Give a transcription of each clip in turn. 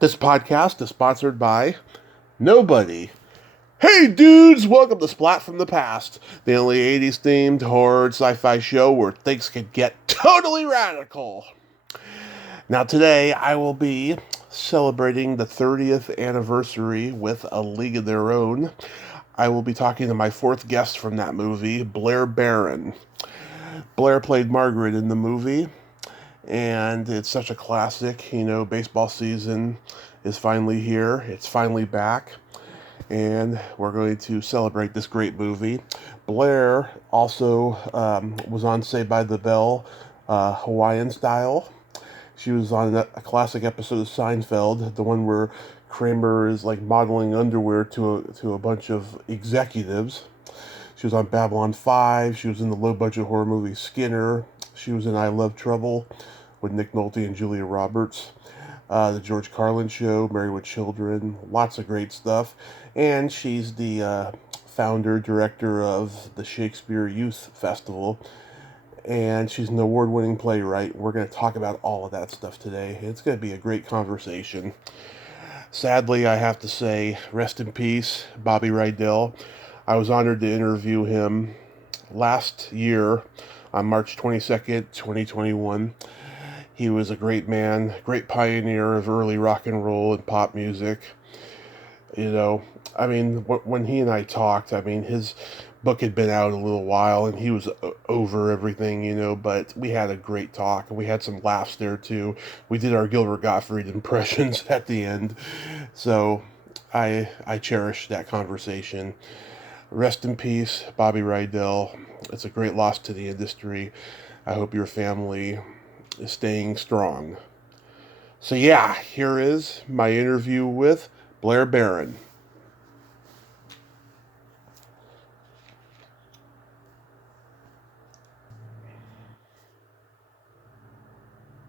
This podcast is sponsored by nobody. Hey dudes, welcome to Splat from the Past, the only 80s themed horror sci-fi show where things can get totally radical. Now today I will be celebrating the 30th anniversary with A League of Their Own. I will be talking to my fourth guest from that movie, Blaire Baron. Blair played Margaret in the movie, and it's such a classic. Baseball season is finally here. It's finally back, and we're going to celebrate this great movie. Blair also was on Saved by the Bell, Hawaiian style. She was on a classic episode of Seinfeld, the one where Kramer is like modeling underwear to a bunch of executives. She was on Babylon 5. She was in the low-budget horror movie Skinner. She was in I Love Trouble with Nick Nolte and Julia Roberts. The George Carlin Show, Married with Children. Lots of great stuff. And she's the founder, director of the Shakespeare Youth Festival. And she's an award-winning playwright. We're going to talk about all of that stuff today. It's going to be a great conversation. Sadly, I have to say, rest in peace, Bobby Rydell. I was honored to interview him last year on March 22nd, 2021. He was a great man, great pioneer of early rock and roll and pop music. When he and I talked, his book had been out a little while and he was over everything, but we had a great talk and we had some laughs there too. We did our Gilbert Gottfried impressions at the end. So I cherish that conversation. Rest in peace, Bobby Rydell. It's a great loss to the industry. I hope your family is staying strong. So yeah, here is my interview with Blaire Baron.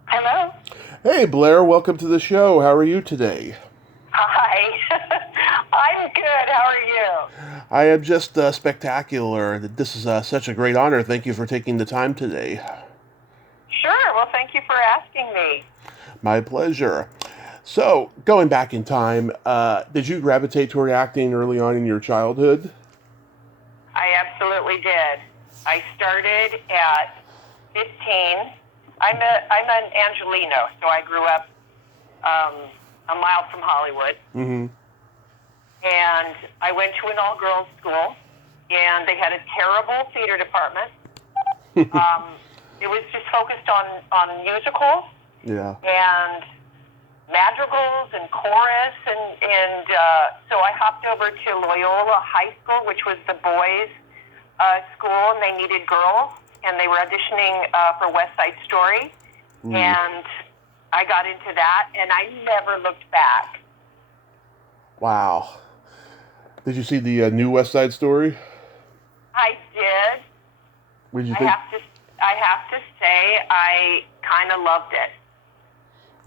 Hello. Hey Blaire, welcome to the show. How are you today? Hi. I'm good. How are you? I am just spectacular. This is such a great honor. Thank you for taking the time today. Sure. Well, thank you for asking me. My pleasure. So, going back in time, did you gravitate toward acting early on in your childhood? I absolutely did. I started at 15. I'm an Angelino, so I grew up a mile from Hollywood. Mm-hmm. And I went to an all-girls school, and they had a terrible theater department. It was just focused on musicals. Yeah. And madrigals and chorus, and so I hopped over to Loyola High School, which was the boys' school, and they needed girls, and they were auditioning for West Side Story, and I got into that, and I never looked back. Wow. Did you see the new West Side Story? I did. What did you think? I have to say, I kind of loved it.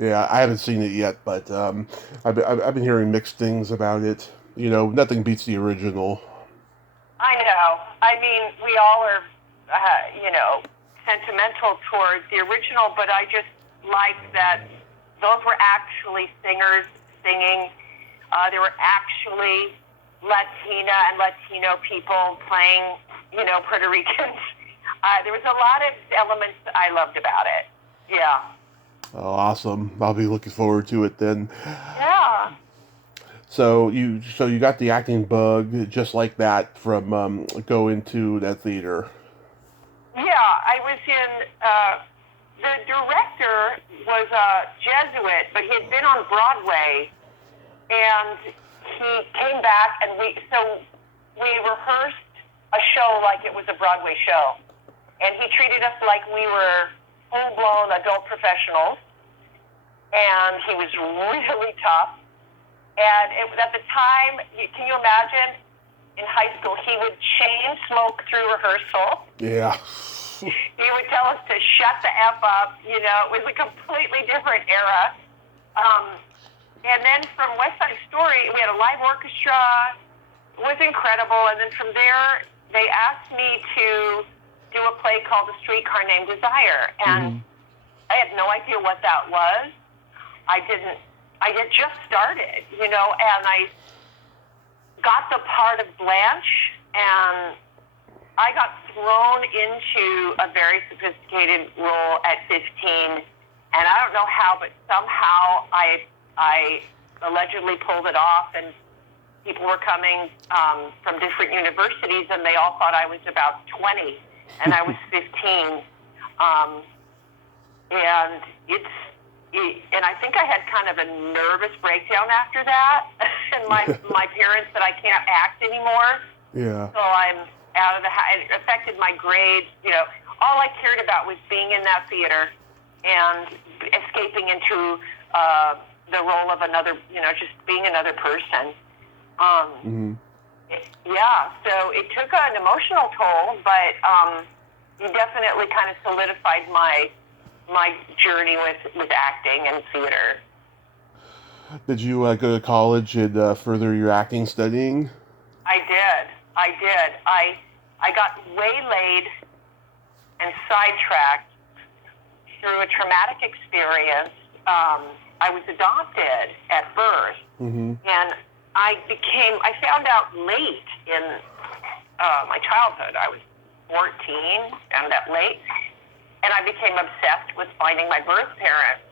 Yeah, I haven't seen it yet, but I've been hearing mixed things about it. Nothing beats the original. I know. I mean, we all are, sentimental towards the original, but I just like that those were actually singers singing. There were actually Latina and Latino people playing, Puerto Ricans. There was a lot of elements that I loved about it. Yeah. Oh, awesome. I'll be looking forward to it then. Yeah. So you got the acting bug just like that from going to that theater. Yeah, I was in, the director was a Jesuit, but he had been on Broadway, and he came back, and we rehearsed a show like it was a Broadway show, and he treated us like we were full-blown adult professionals, and he was really tough. And at the time, can you imagine, in high school, he would chain smoke through rehearsal. Yeah. He would tell us to shut the F up. It was a completely different era. And then from West Side Story, we had a live orchestra. It was incredible. And then from there, they asked me to do a play called A Streetcar Named Desire. And I had no idea what that was. I didn't I had just started, you know, and I got the part of Blanche, and I got thrown into a very sophisticated role at 15, and I don't know how, but somehow I allegedly pulled it off, and people were coming from different universities, and they all thought I was about 20, and I was 15. And I think I had kind of a nervous breakdown after that, and my parents said I can't act anymore. Yeah. So I'm out of the house. It affected my grades. You know, all I cared about was being in that theater and escaping into the role of another, you know, just being another person. Yeah, so it took an emotional toll, but it definitely kind of solidified my journey with acting and theater. Did you go to college and further your acting studying? I did. I got waylaid and sidetracked through a traumatic experience. I was adopted at birth, and I found out late in my childhood. I was 14, found out late, and I became obsessed with finding my birth parents.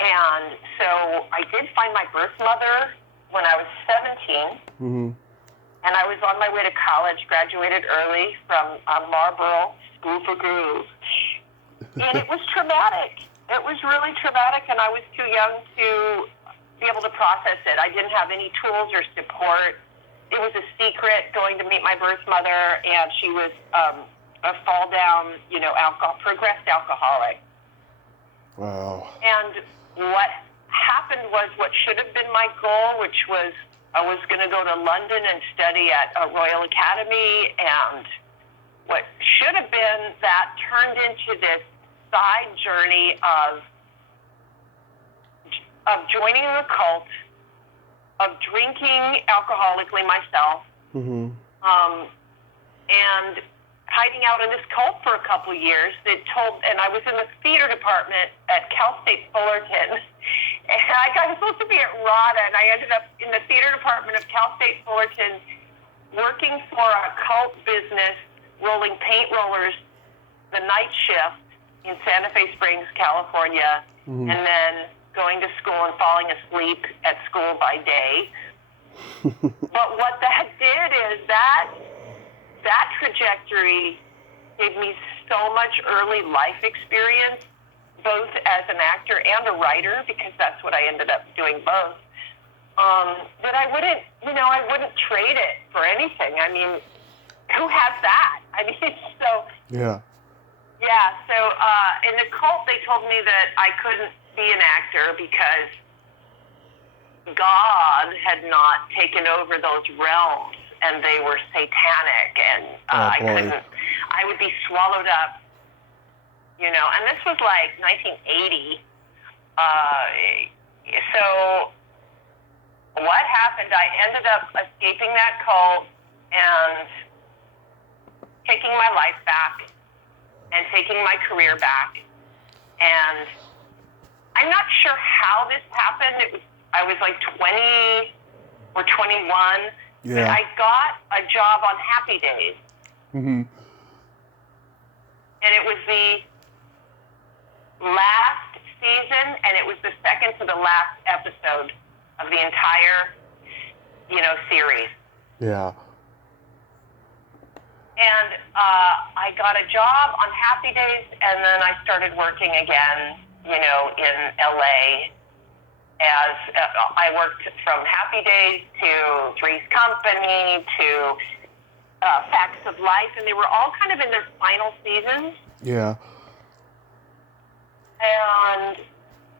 And so I did find my birth mother when I was 17, and I was on my way to college, graduated early from Marlboro School for Groove. And it was traumatic. It was really traumatic, and I was too young to be able to process it. I didn't have any tools or support. It was a secret going to meet my birth mother, and she was a fall-down, you know, progressed alcoholic. Wow. And what happened was what should have been my goal, which was I was going to go to London and study at a Royal Academy, and what should have been that turned into this side journey of joining a cult, of drinking alcoholically myself, and hiding out in this cult for a couple of years. And I was in the theater department at Cal State Fullerton, and I was supposed to be at RADA, and I ended up in the theater department of Cal State Fullerton, working for a cult business, rolling paint rollers the night shift in Santa Fe Springs, California, and then going to school and falling asleep at school by day. But what that did is that trajectory gave me so much early life experience, both as an actor and a writer, because that's what I ended up doing both, that I wouldn't trade it for anything. I mean, who has that? I mean, so... Yeah, so in the cult, they told me that I couldn't be an actor because God had not taken over those realms, and they were satanic, and I would be swallowed up, you know, and this was like 1980. So what happened, I ended up escaping that cult and taking my life back and taking my career back. And I'm not sure how this happened. I was like 20 or 21. Yeah. But I got a job on Happy Days. And it was the last season, and it was the second to the last episode of the entire, you know, series. Yeah. And I got a job on Happy Days, and then I started working again, you know, in LA. As I worked from Happy Days to Three's Company to Facts of Life, and they were all kind of in their final seasons. Yeah.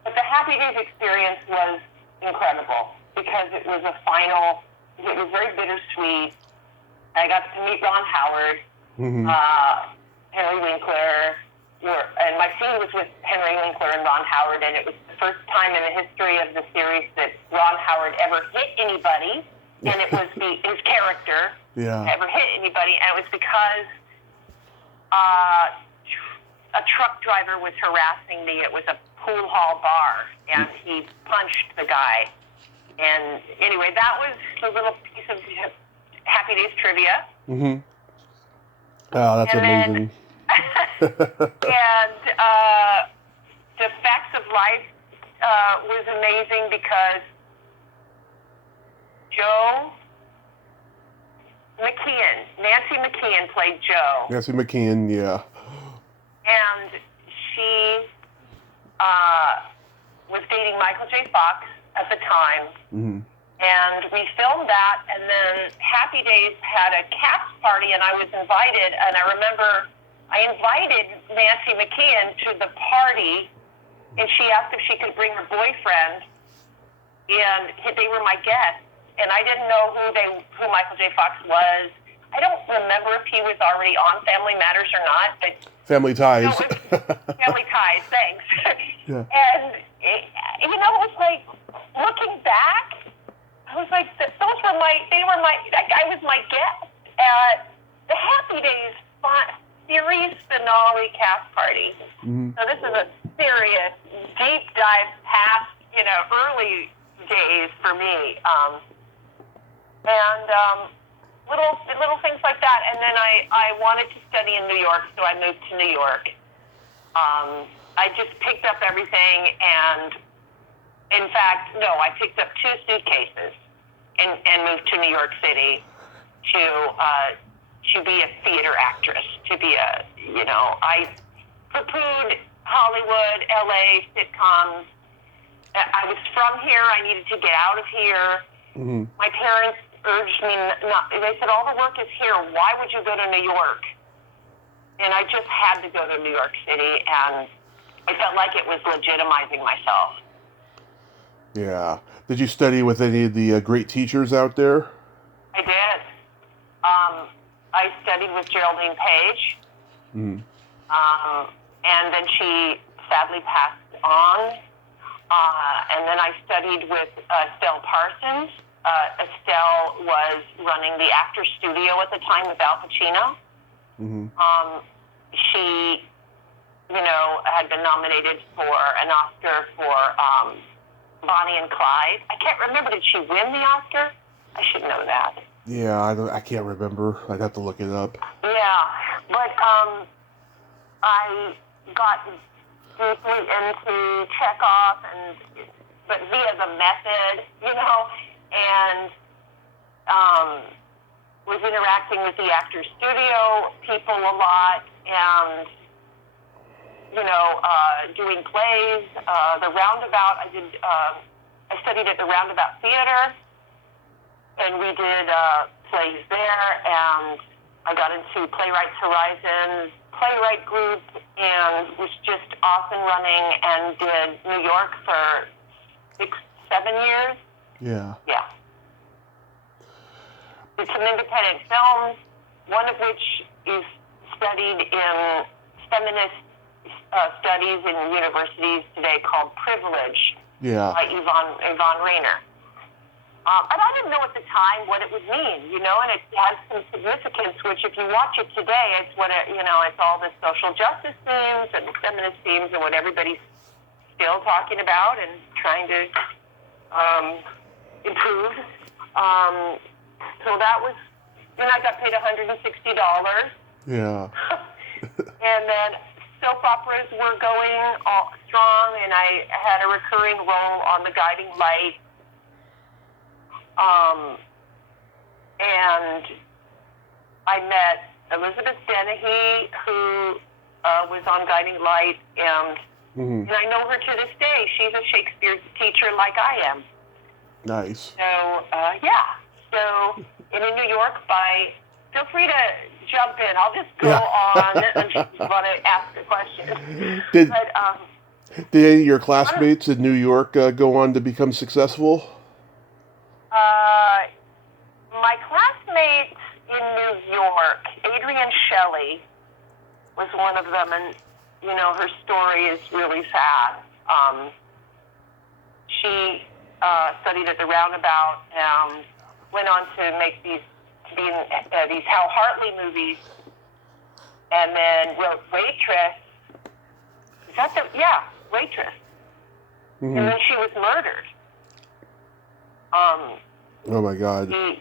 But the Happy Days experience was incredible because it was very bittersweet. I got to meet Ron Howard, Henry Winkler, and my scene was with Henry Winkler and Ron Howard, and it was the first time in the history of the series that Ron Howard ever hit anybody, and it was his character ever hit anybody, and it was because a truck driver was harassing me. It was a pool hall bar, and he punched the guy. And anyway, that was a little piece of Happy Days trivia. Mm-hmm. Oh, that's and amazing. And the Facts of Life was amazing because Nancy McKeon played Joe. Nancy McKeon, yeah. And she was dating Michael J. Fox at the time. Mm-hmm. And we filmed that, and then Happy Days had a cast party, and I was invited, and I remember I invited Nancy McKeon to the party, and she asked if she could bring her boyfriend, and they were my guests, and I didn't know who Michael J. Fox was. I don't remember if he was already on Family Matters or not, but Family Ties. No, Family Ties, thanks. Yeah. And, it was like, looking back, I was like, I was my guest at the Happy Days series finale cast party. Mm-hmm. So this is a serious deep dive past, early days for me. Little things like that. And then I wanted to study in New York, so I moved to New York. I just picked up everything, and in fact, no, I picked up 2 suitcases and moved to New York City to be a theater actress, I poo-pooed Hollywood, LA, sitcoms. I was from here. I needed to get out of here. Mm-hmm. My parents urged me not. They said, all the work is here. Why would you go to New York? And I just had to go to New York City, and I felt like it was legitimizing myself. Yeah. Did you study with any of the great teachers out there? I did. I studied with Geraldine Page. Mm-hmm. And then she sadly passed on. And then I studied with Estelle Parsons. Estelle was running the Actors Studio at the time with Al Pacino. Mm-hmm. She, had been nominated for an Oscar for Bonnie and Clyde. I can't remember. Did she win the Oscar? I should know that. Yeah, I can't remember. I'd have to look it up. Yeah, but I got deeply into Chekhov, but via the method, and was interacting with the Actors Studio people a lot, and doing plays. The Roundabout, I studied at the Roundabout Theater, and we did plays there, and I got into Playwrights Horizon playwright group, and was just off and running, and did New York for 6-7 years. Yeah. Yeah. Did some independent films, one of which is studied in feminist studies in universities today, called Privilege. Yeah. By Yvonne Rainer. And I didn't know at the time what it would mean, and it has some significance, which if you watch it today, it's it's all the social justice themes and feminist themes and what everybody's still talking about and trying to improve. So that was, I got paid $160. Yeah. And then soap operas were going strong, and I had a recurring role on The Guiding Light. And I met Elizabeth Dennehy, who was on Guiding Light, and I know her to this day. She's a Shakespeare teacher like I am. Nice. So, So, in New York, feel free to jump in. I'll just go on and just want to ask a question. Did any of your classmates in New York go on to become successful? My classmate in New York, Adrienne Shelley, was one of them, and her story is really sad. She studied at the Roundabout and went on to make these Hal Hartley movies, and then wrote Waitress. Waitress. and then she was murdered. Oh my God. There's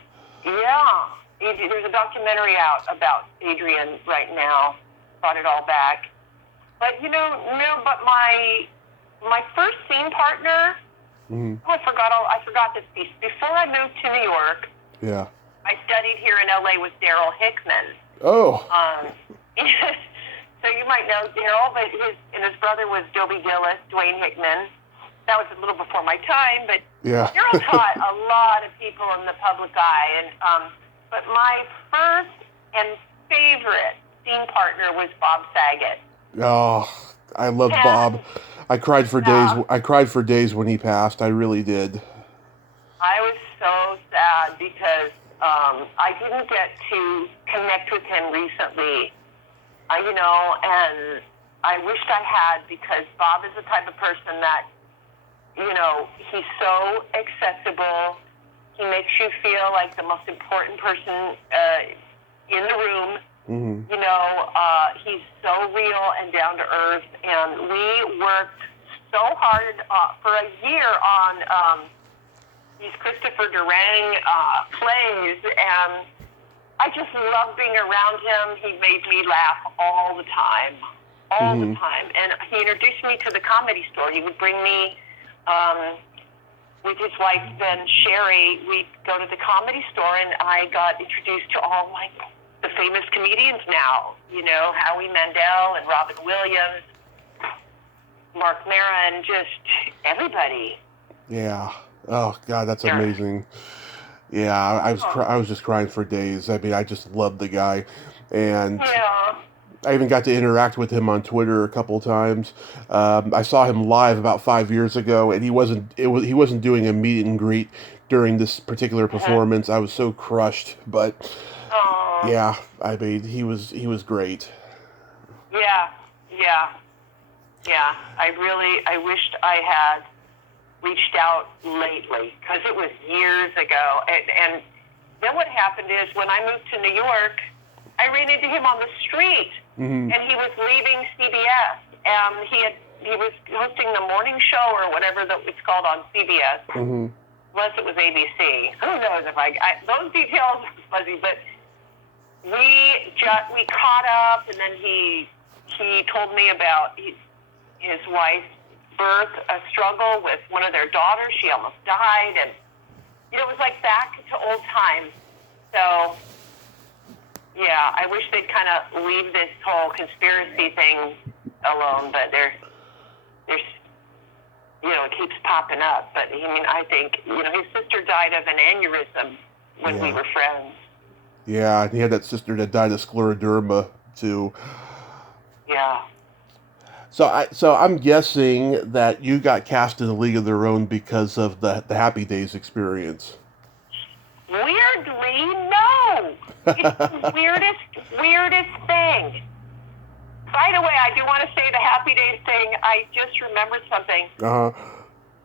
a documentary out about Adrian right now. Brought it all back. But but my first scene partner. I forgot this piece. Before I moved to New York, I studied here in LA with Daryl Hickman. Oh. So you might know Daryl, but his brother was Dobie Gillis, Dwayne Hickman. That was a little before my time, but Daryl taught a lot of people in the public eye. And but my first and favorite scene partner was Bob Saget. Oh, I love Bob. I cried for days. I cried for days when he passed. I really did. I was so sad because I didn't get to connect with him recently. And I wished I had, because Bob is the type of person that, he's so accessible. He makes you feel like the most important person in the room. He's so real and down to earth, and we worked so hard for a year on these Christopher Durang plays, and I just loved being around him. He made me laugh all the time, and he introduced me to the Comedy Store. He would bring me with his wife then Sherry. We'd go to the Comedy Store, and I got introduced to all the famous comedians now, Howie Mandel and Robin Williams, Mark Maron, just everybody. Yeah. Oh God, that's amazing. Yeah, I was just crying for days. I mean, I just loved the guy, and I even got to interact with him on Twitter a couple times. I saw him live about 5 years ago, and he wasn't doing a meet and greet during this particular performance. I was so crushed, but. Yeah, I mean, he was great. Yeah. I wished I had reached out lately, because it was years ago. And then what happened is, when I moved to New York, I ran into him on the street, and he was leaving CBS, and he was hosting the morning show or whatever that it's called on CBS, unless it was ABC. Who knows if those details are fuzzy, but. We caught up, and then he told me about his wife's birth struggle with one of their daughters. She almost died, and it was like back to old times. So yeah, I wish they'd kind of leave this whole conspiracy thing alone, but there's it keeps popping up. But I think his sister died of an aneurysm when we were friends. Yeah, and he had that sister that died of scleroderma too. Yeah. So I'm guessing that you got cast in A League of Their Own because of the Happy Days experience. Weirdly, no. It's the weirdest thing. By the way, I do want to say the Happy Days thing. I just remembered something.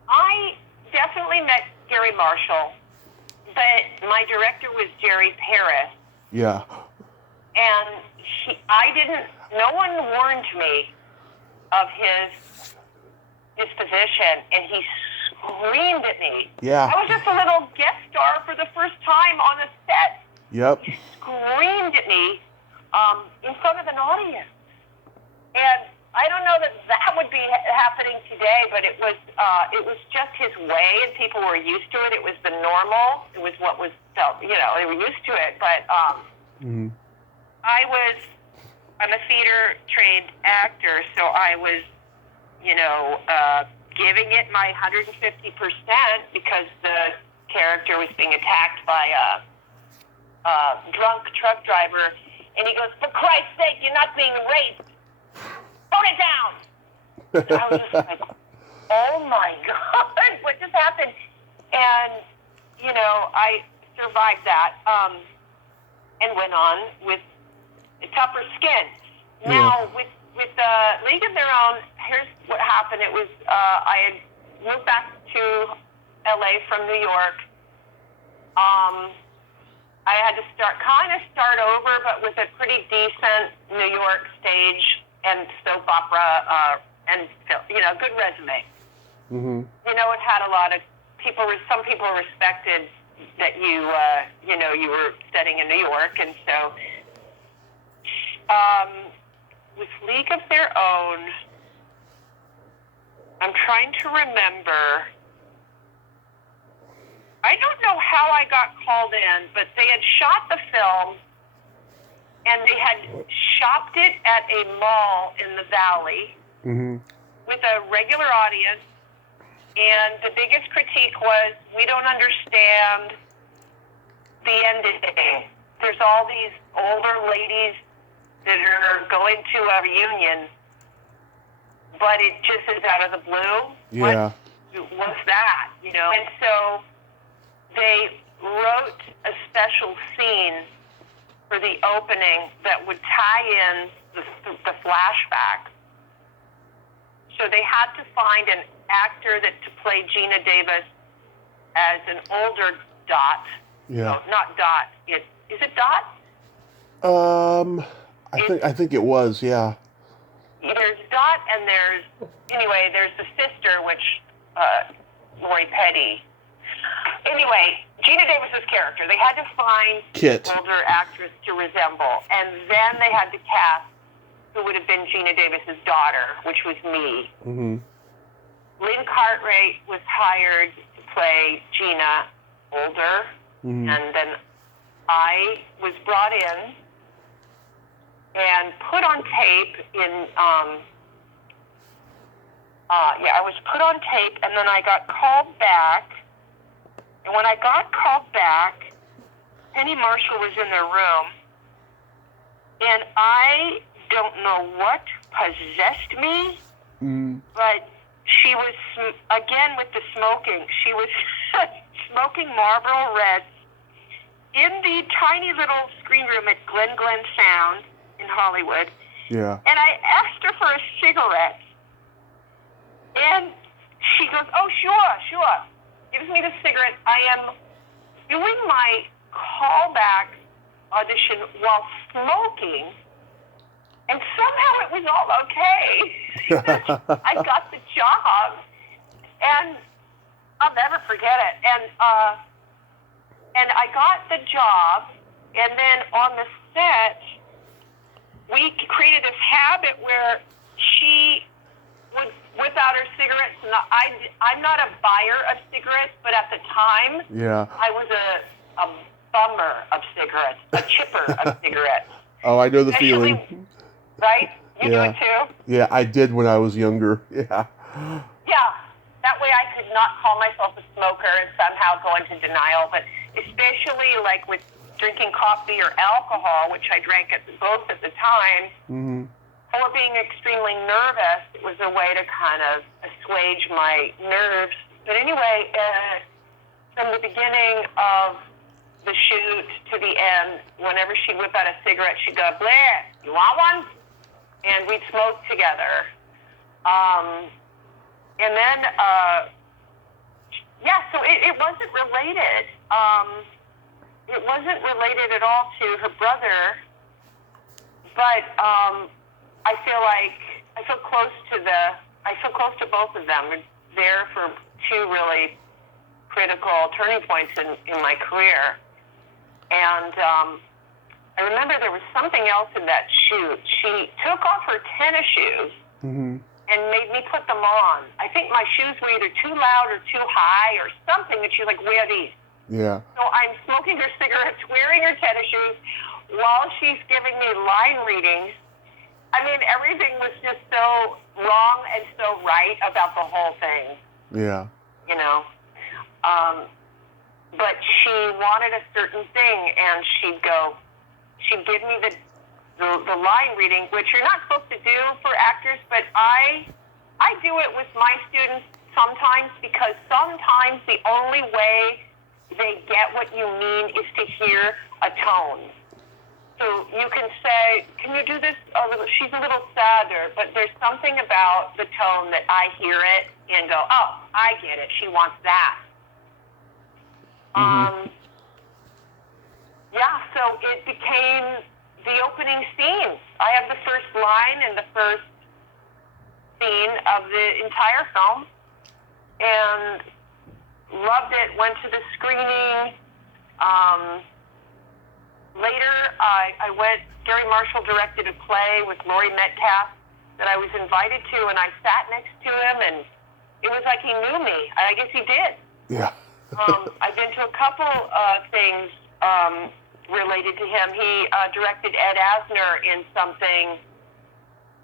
I definitely met Gary Marshall. But my director was Jerry Paris. Yeah. And no one warned me of his disposition, and he screamed at me. Yeah. I was just a little guest star for the first time on a set. Yep. He screamed at me in front of an audience. And I don't know that would be happening today, but it was just his way, and people were used to it. It was the normal. It was what was felt. They were used to it. But I'm a theater trained actor, so I was, giving it my 150% because the character was being attacked by a drunk truck driver, and he goes, "For Christ's sake, you're not being raped. Tone it down." And I was just like, oh my God, what just happened? And, I survived that and went on with a tougher skin. Now, with League of Their Own, here's what happened. It was, I had moved back to LA from New York. I had to start over, but with a pretty decent New York stage and soap opera, and good resume. Mm-hmm. You know, it had a lot of people. Some people respected that you were studying in New York, and so with League of Their Own, I'm trying to remember. I don't know how I got called in, but they had shot the film, and they had shopped it at a mall in the Valley with a regular audience. And the biggest critique was, we don't understand the ending. There's all these older ladies that are going to a reunion, but it just is out of the blue. Yeah. What's that? You know? And so they wrote a special scene for the opening that would tie in the flashback. So they had to find an actor to play Gina Davis as an older Dot. Yeah. No, not Dot. Is it Dot? I think it was, yeah. There's Dot, and there's the sister, which Lori Petty. Anyway, Gina Davis's character. They had to find Kit. an older actress to resemble, and then they had to cast who would have been Gina Davis's daughter, which was me. Mm-hmm. Lynn Cartwright was hired to play Gina, older, and then I was brought in and put on tape I was put on tape, and then I got called back. And when I got called back, Penny Marshall was in the room, and I don't know what possessed me, but she was, again with the smoking, she was smoking Marlboro Reds in the tiny little screen room at Glen Sound in Hollywood. Yeah. And I asked her for a cigarette, and she goes, "Oh, sure." Gives me the cigarette. I am doing my callback audition while smoking, and somehow it was all okay. I got the job, and I'll never forget it. And I got the job, and then on the set, we created this habit where she would whip out her cigarettes, and I'm not a buyer of cigarettes, but at the time, I was a bummer of cigarettes, a chipper of cigarettes. Oh, I know the feeling. Right? You do it too? Yeah, I did when I was younger. Yeah. Yeah. That way I could not call myself a smoker and somehow go into denial, but especially like with drinking coffee or alcohol, which I drank both at the time, or being extremely nervous, it was a way to kind of assuage my nerves. But anyway, from the beginning of the shoot to the end, whenever she'd whip out a cigarette, she'd go, "Blair, you want one?" And we'd smoke together. And then, so it wasn't related. It wasn't related at all to her brother, but I feel close to both of them. We're there for two really critical turning points in my career. And I remember there was something else in that shoot. She took off her tennis shoes and made me put them on. I think my shoes were either too loud or too high or something, and she's like, "Wear these." Yeah. So I'm smoking her cigarettes, wearing her tennis shoes, while she's giving me line readings. I mean, everything was just so wrong and so right about the whole thing. Yeah. You know? But she wanted a certain thing, and she'd give me the line reading, which you're not supposed to do for actors, but I do it with my students sometimes, because sometimes the only way they get what you mean is to hear a tone. So you can say, "Can you do this a little?" She's a little sadder, but there's something about the tone that I hear it and go, "Oh, I get it. She wants that." So it became the opening scene. I have the first line and the first scene of the entire film, and loved it. Went to the screening. Later, I went. Gary Marshall directed a play with Laurie Metcalf that I was invited to, and I sat next to him, and it was like he knew me. I guess he did. Yeah. I've been to a couple things related to him. He directed Ed Asner in something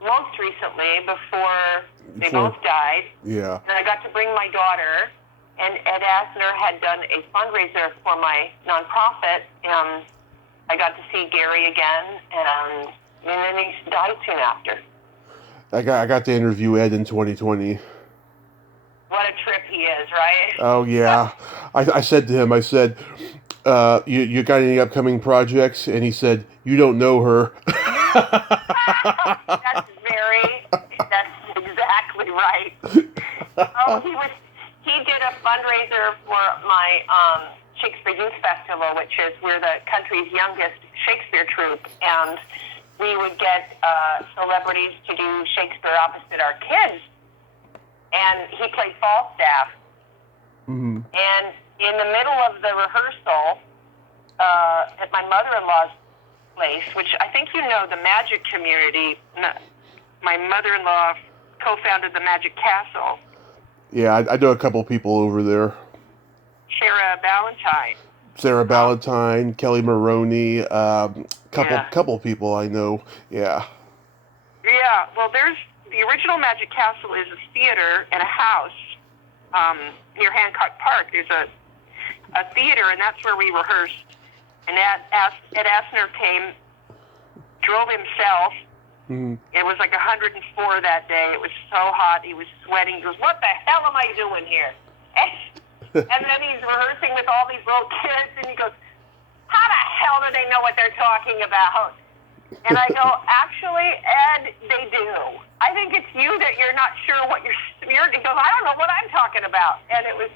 most recently before they both died. Yeah. And I got to bring my daughter, and Ed Asner had done a fundraiser for my nonprofit, and I got to see Gary again, and then he died soon after. I got to interview Ed in 2020. What a trip he is, right? Oh, yeah. I said to him, you got any upcoming projects? And he said, you don't know her. That's exactly right. He did a fundraiser for my Shakespeare Youth Festival, which is we're the country's youngest Shakespeare troupe, and we would get celebrities to do Shakespeare opposite our kids. And he played Falstaff. Mm-hmm. And in the middle of the rehearsal at my mother-in-law's place, which I think you know, the magic community, my mother-in-law co-founded the Magic Castle. Yeah, I know a couple people over there. Sarah Ballantyne, Kelly Maroney, couple people I know. Yeah. Yeah, well, there's the original Magic Castle is a theater and a house near Hancock Park. There's a theater, and that's where we rehearsed. And Ed Asner came, drove himself. Mm-hmm. It was like 104 that day. It was so hot. He was sweating. He goes, "What the hell am I doing here?" And then he's rehearsing with all these little kids, and he goes, "How the hell do they know what they're talking about?" And I go, "Actually, Ed, they do. I think it's you that you're not sure what you're." He goes, "I don't know what I'm talking about." And it was,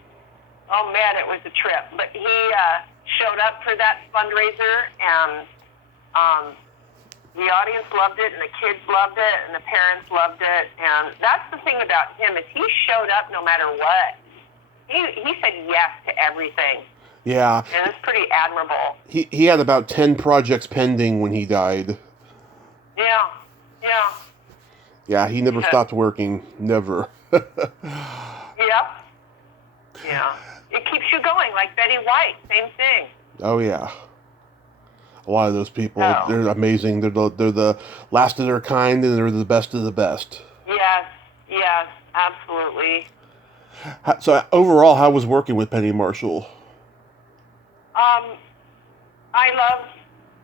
oh man, it was a trip. But he showed up for that fundraiser, and the audience loved it, and the kids loved it, and the parents loved it. And that's the thing about him, is he showed up no matter what. He said yes to everything. Yeah. And it's pretty admirable. He had about 10 projects pending when he died. Yeah. Yeah, he never stopped working. Never. Yep. Yeah. It keeps you going, like Betty White. Same thing. Oh, yeah. A lot of those people, they're amazing. They're the last of their kind, and they're the best of the best. Yes, absolutely. So overall, how was working with Penny Marshall? I love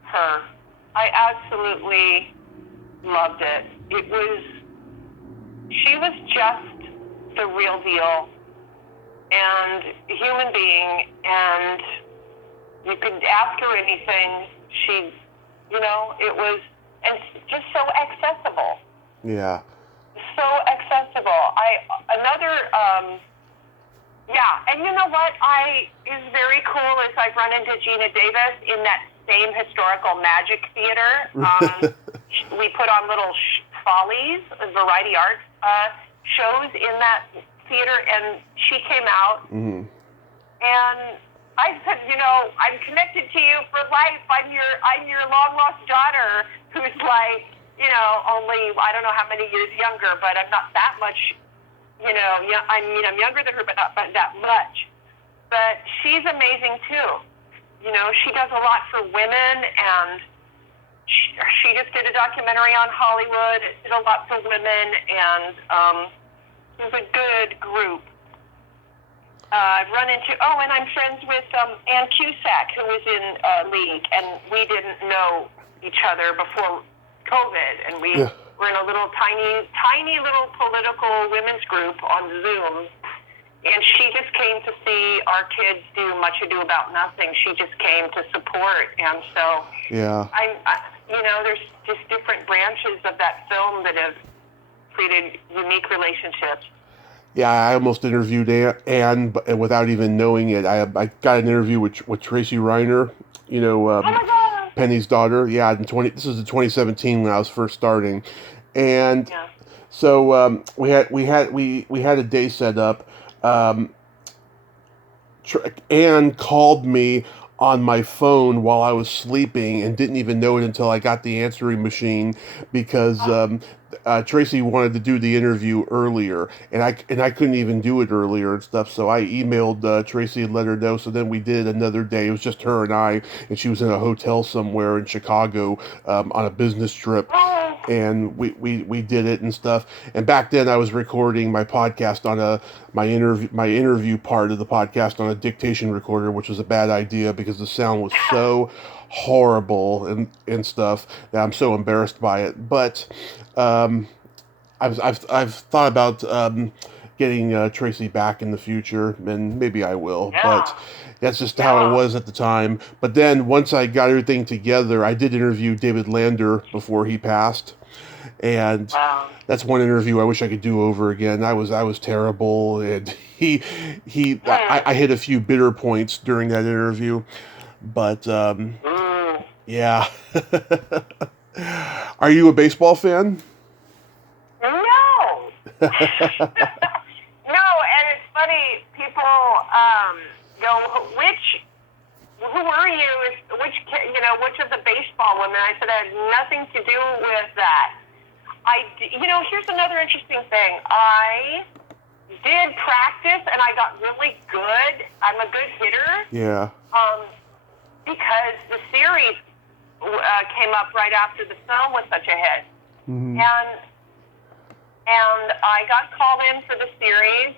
her. I absolutely loved it. She was just the real deal, and a human being, and you could ask her anything. It was, and just so accessible. Yeah. So accessible. And you know what is very cool is I've run into Gina Davis in that same historical magic theater. We put on little follies, variety arts shows in that theater, and she came out, and I said, I'm connected to you for life. I'm your long lost daughter, who's like, only I don't know how many years younger, but I'm not that much. I'm younger than her, but not that much. But she's amazing too. She does a lot for women, and she just did a documentary on Hollywood. It did a lot for women, and it was a good group. I've run into, and I'm friends with Ann Cusack, who was in League, and we didn't know each other before COVID, and we were in a little tiny little political women's group on Zoom, and she just came to see our kids do Much Ado About Nothing. She just came to support, and so there's just different branches of that film that have created unique relationships. Yeah, I almost interviewed Anne, but without even knowing it. I got an interview with Tracy Reiner, oh my God. Penny's daughter. Yeah, this was in 2017 when I was first starting, and so we had a day set up. Anne called me on my phone while I was sleeping and didn't even know it until I got the answering machine because Tracy wanted to do the interview earlier and I couldn't even do it earlier and stuff. So I emailed Tracy and let her know. So then we did another day. It was just her and I, and she was in a hotel somewhere in Chicago on a business trip. And we did it and stuff. And back then I was recording my podcast on my interview part of the podcast on a dictation recorder, which was a bad idea because the sound was so horrible and stuff that I'm so embarrassed by it. But I've thought about getting Tracy back in the future, and maybe I will. Yeah. But that's just how it was at the time. But then once I got everything together, I did interview David Lander before he passed, and that's one interview I wish I could do over again. I was terrible, and I hit a few bitter points during that interview, but yeah. Are you a baseball fan? No. No, and it's funny, people go, who are you? Which of the baseball women? I said, I had nothing to do with that. Here's another interesting thing. I did practice, and I got really good. I'm a good hitter. Yeah. Because the series came up right after the film was such a hit. Mm-hmm. And I got called in for the series,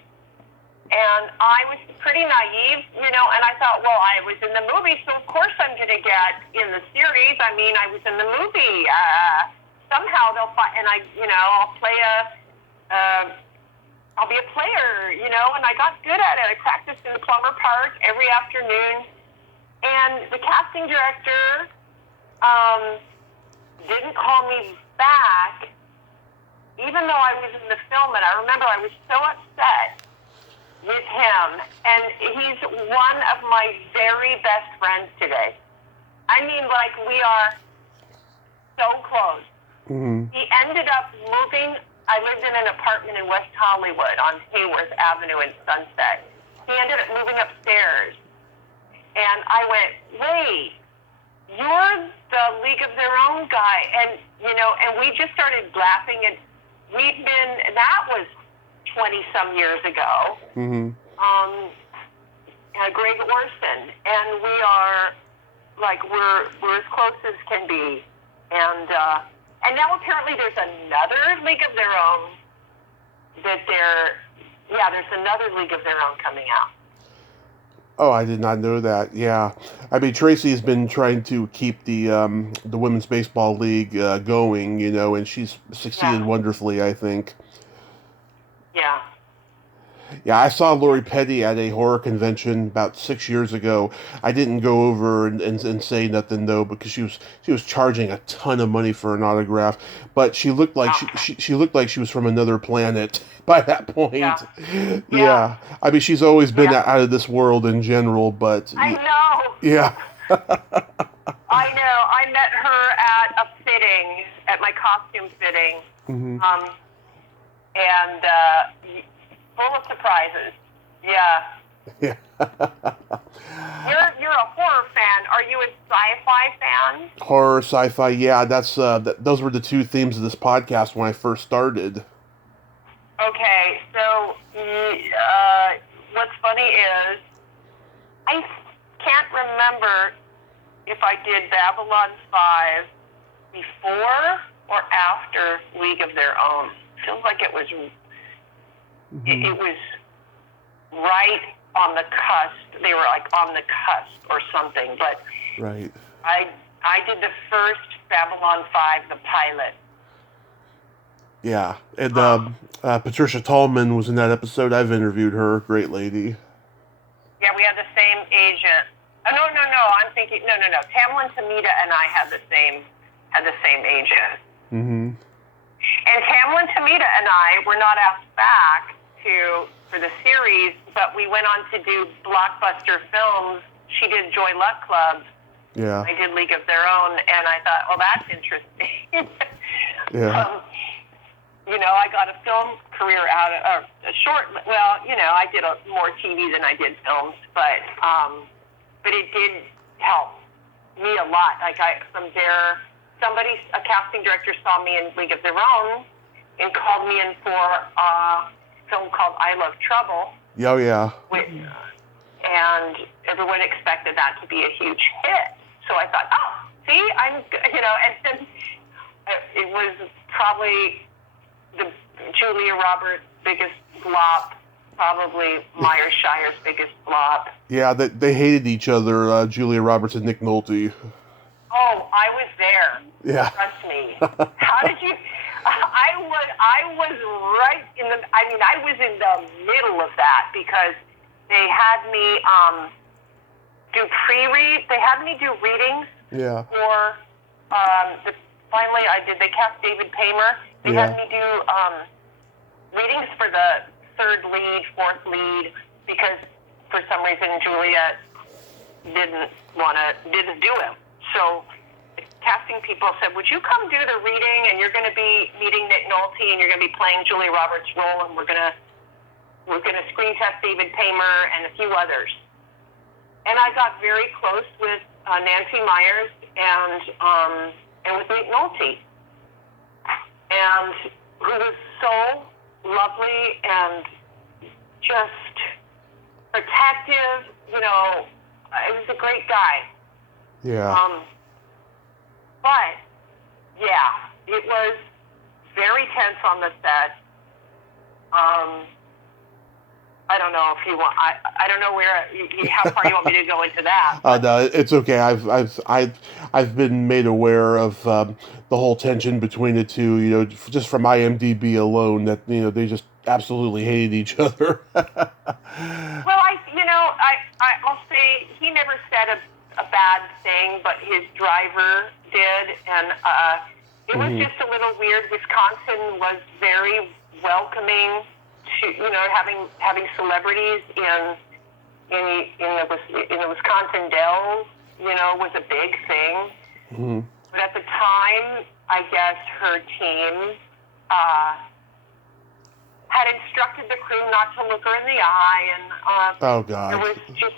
and I was pretty naive, and I thought, well, I was in the movie, so of course I'm going to get in the series. I mean, I was in the movie. Somehow they'll find, and I'll play I'll be a player, and I got good at it. I practiced in Plumber Park every afternoon, and the casting director didn't call me back, even though I was in the film, and I remember I was so upset with him, and he's one of my very best friends today. I mean, like, we are so close. Mm-hmm. He ended up moving. I lived in an apartment in West Hollywood on Hayworth Avenue in Sunset. He ended up moving upstairs, and I went, wait, you're the League of Their Own guy, and we just started laughing, and that was 20-some years ago. Mm-hmm. Greg Orson, and we are, like, we're as close as can be, and now apparently there's another League of Their Own there's another League of Their Own coming out. Oh, I did not know that. Yeah, I mean, Tracy has been trying to keep the women's baseball league going, and she's succeeded wonderfully, I think. Yeah. Yeah, I saw Lori Petty at a horror convention about 6 years ago. I didn't go over and say nothing though, because she was charging a ton of money for an autograph. But she looked like she looked like she was from another planet by that point. Yeah. I mean, she's always been out of this world in general, but I know. Yeah. I know. I met her at a fitting, at my costume fitting, Mm-hmm. and full of surprises. Yeah. Yeah. You're a horror fan. Are you a sci-fi fan? Horror, sci-fi, yeah. That's those were the two themes of this podcast when I first started. Okay, so what's funny is I can't remember if I did Babylon 5 before or after League of Their Own. Feels like it was. Mm-hmm. It was right on the cusp. They were like on the cusp or something. But right. I did the first Babylon 5, the pilot. Yeah, and Patricia Tallman was in that episode. I've interviewed her. Great lady. Yeah, we had the same agent. Oh, no. I'm thinking no. Tamlin Tamita and I had the same agent. Mm-hmm. And Tamlin Tamita and I were not asked back for the series, but we went on to do blockbuster films. She did Joy Luck Club. Yeah. I did League of Their Own, and I thought, well, that's interesting. Yeah. I got a film career out of a short. Well, I did more TV than I did films, but it did help me a lot. Like from there, a casting director saw me in League of Their Own and called me in for a film called I Love Trouble. Oh yeah. And everyone expected that to be a huge hit. So I thought, see, and then it was probably the Julia Roberts' biggest flop, probably Myers Shire's biggest flop. Yeah, they hated each other, Julia Roberts and Nick Nolte. Oh, I was there. Yeah. Trust me. How did you? I was right in the. I was in the middle of that because they had me do pre-read. They had me do readings. Yeah. For finally, they cast David Paymer. They had me do readings for the third lead, fourth lead, because for some reason Julia didn't do him. So the casting people said, "Would you come do the reading? And you're going to be meeting Nick Nolte, and you're going to be playing Julia Roberts' role, and we're going to screen test David Paymer and a few others." And I got very close with Nancy Myers and with Nick Nolte, and who was so lovely and just protective. It was a great guy. Yeah. But yeah, it was very tense on the set. I don't know if you want. I don't know how far you want me to go into that. No, it's okay. I've been made aware of the whole tension between the two. Just from IMDb alone, that they just absolutely hated each other. Well, I'll say he never said a bad thing, but his driver did, and it was just a little weird. Wisconsin was very welcoming to having celebrities in the Wisconsin Dells, was a big thing. Mm-hmm. But at the time, I guess her team had instructed the crew not to look her in the eye, and oh God, there was just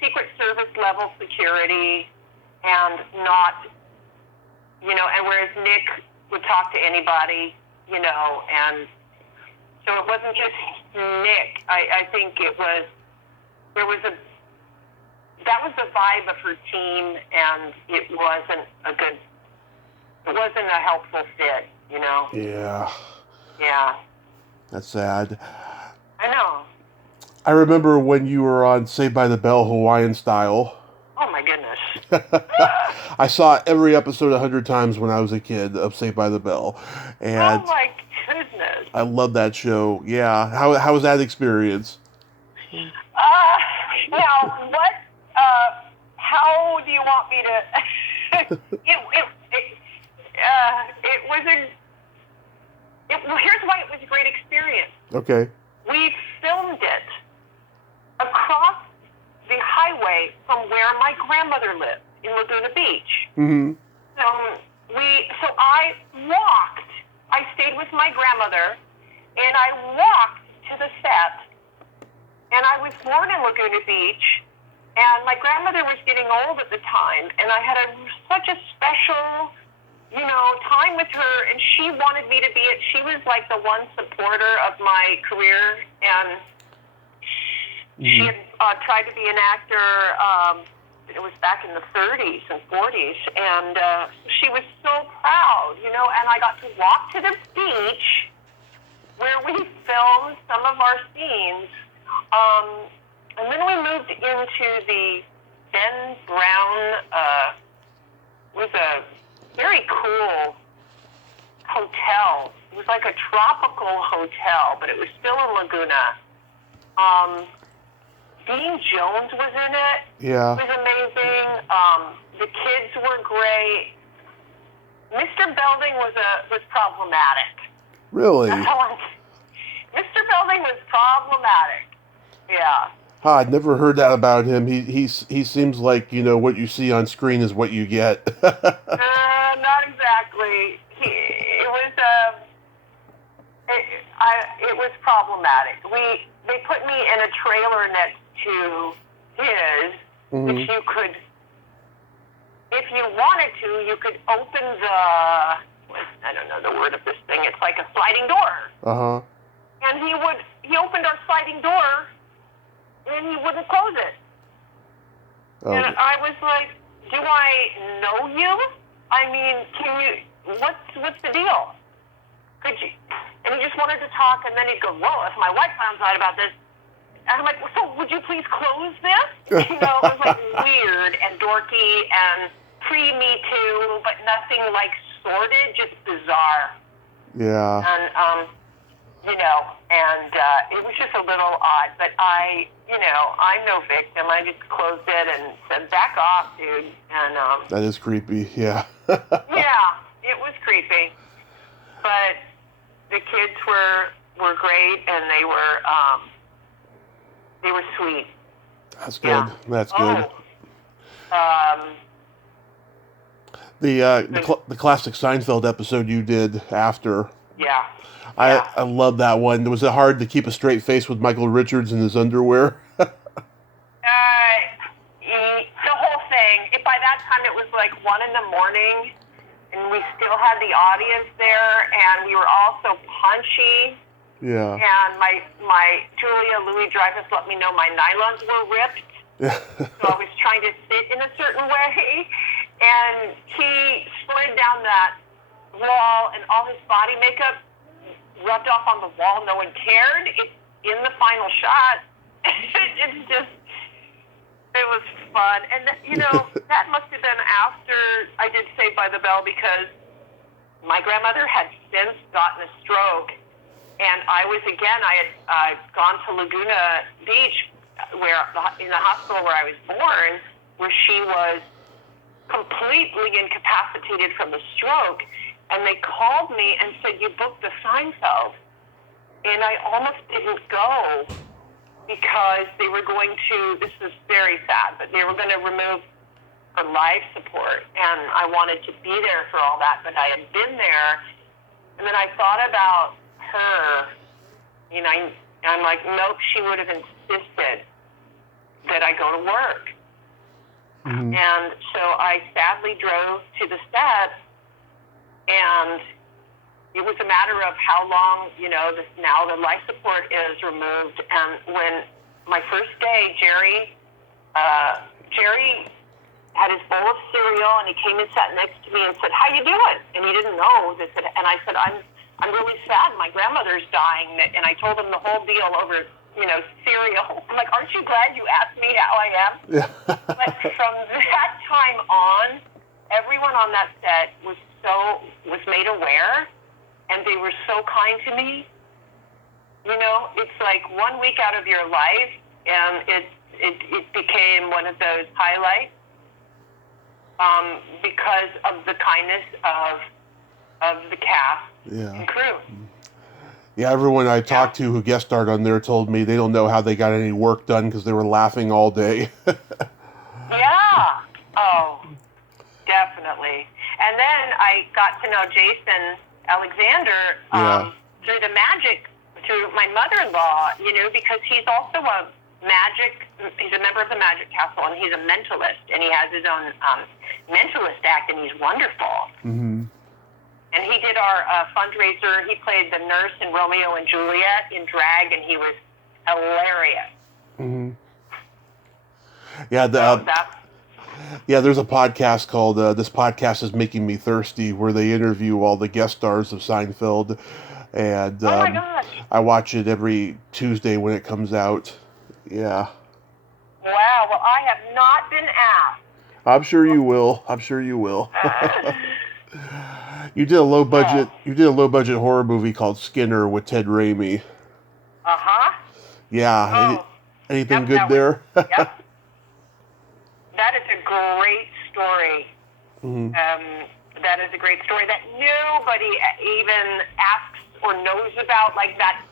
Secret Service level security, and not, and whereas Nick would talk to anybody, and so it wasn't just Nick. I think that was the vibe of her team, and it wasn't a helpful fit, Yeah. Yeah. That's sad. I know. I remember when you were on Saved by the Bell Hawaiian Style. Oh my goodness. I saw every episode 100 times when I was a kid of Saved by the Bell. And oh my goodness. I love that show. Yeah. How was that experience? Now, what, how do you want me to, here's why it was a great experience. Okay. We filmed it across the highway from where my grandmother lived in Laguna Beach. Mm-hmm. So I stayed with my grandmother, and I walked to the set, and I was born in Laguna Beach, and my grandmother was getting old at the time, and I had such a special, time with her, and she wanted me to be it. She was like the one supporter of my career, and she had tried to be an actor. It was back in the 30s and 40s, and she was so proud, and I got to walk to the beach where we filmed some of our scenes, and then we moved into the Ben Brown, was a very cool hotel. It was like a tropical hotel, but it was still in Laguna. Dean Jones was in it. Yeah. It was amazing. The kids were great. Mr. Belding was problematic. Really? That's all Mr. Belding was problematic. Yeah. I'd never heard that about him. He seems like, what you see on screen is what you get. Not exactly. It it was problematic. They put me in a trailer next to his, which you could, if you wanted to, you could open I don't know the word of this thing. It's like a sliding door. Uh-huh. And he opened our sliding door, and he wouldn't close it. Oh. And I was like, do I know you? I mean, what's the deal? Could you? And he just wanted to talk, and then he'd go, whoa, if my wife finds out about this. And I'm like, well, so would you please close this? It was like weird and dorky and pre-Me Too, but nothing like sordid, just bizarre. Yeah. And, it was just a little odd, but I'm no victim. I just closed it and said, back off, dude. And, that is creepy, yeah. yeah, it was creepy. But the kids were great, and they were sweet. That's good. Yeah. That's good. Oh. The classic Seinfeld episode you did after. Yeah. I love that one. Was it hard to keep a straight face with Michael Richards in his underwear? The whole thing. By that time, it was like 1 a.m, and we still had the audience there, and we were all so punchy. Yeah. And my Julia Louis-Dreyfus let me know my nylons were ripped. So I was trying to sit in a certain way, and he slid down that wall, and all his body makeup rubbed off on the wall. No one cared. It's in the final shot. It was fun. And, that must have been after I did Saved by the Bell, because my grandmother had since gotten a stroke. And I had gone to Laguna Beach, in the hospital where I was born, where she was completely incapacitated from the stroke. And they called me and said, you booked the Seinfeld. And I almost didn't go, because they were going to, this is very sad, but they were going to remove her life support. And I wanted to be there for all that, but I had been there. And then I thought about her. I'm like, nope, she would have insisted that I go to work. Mm-hmm. And so I sadly drove to the set. And it was a matter of how long, now the life support is removed. And when my first day, Jerry had his bowl of cereal, and he came and sat next to me and said, how you doing? And he didn't know this. And I said, I'm really sad. My grandmother's dying. And I told him the whole deal over, cereal. I'm like, aren't you glad you asked me how I am? Yeah. But from that time on, everyone on that set was made aware, and they were so kind to me. It's like 1 week out of your life, and it became one of those highlights, because of the kindness of the cast and crew. Yeah, everyone I talked to who guest starred on there told me they don't know how they got any work done because they were laughing all day. Yeah. Oh, definitely. And then I got to know Jason Alexander through my mother-in-law, because he's also he's a member of the Magic Castle, and he's a mentalist, and he has his own mentalist act, and he's wonderful. Mm-hmm. And he did our fundraiser. He played the nurse in Romeo and Juliet in drag, and he was hilarious. Mm-hmm. Yeah, there's a podcast called This Podcast Is Making Me Thirsty, where they interview all the guest stars of Seinfeld. And oh my gosh. I watch it every Tuesday when it comes out. Yeah. Wow, well, I have not been asked. I'm sure you will. You did a low budget horror movie called Skinner with Ted Raimi. Uh-huh. Yeah. Anything good there? Yep. That is a great story. Mm-hmm. That is a great story that nobody even asks or knows about, like that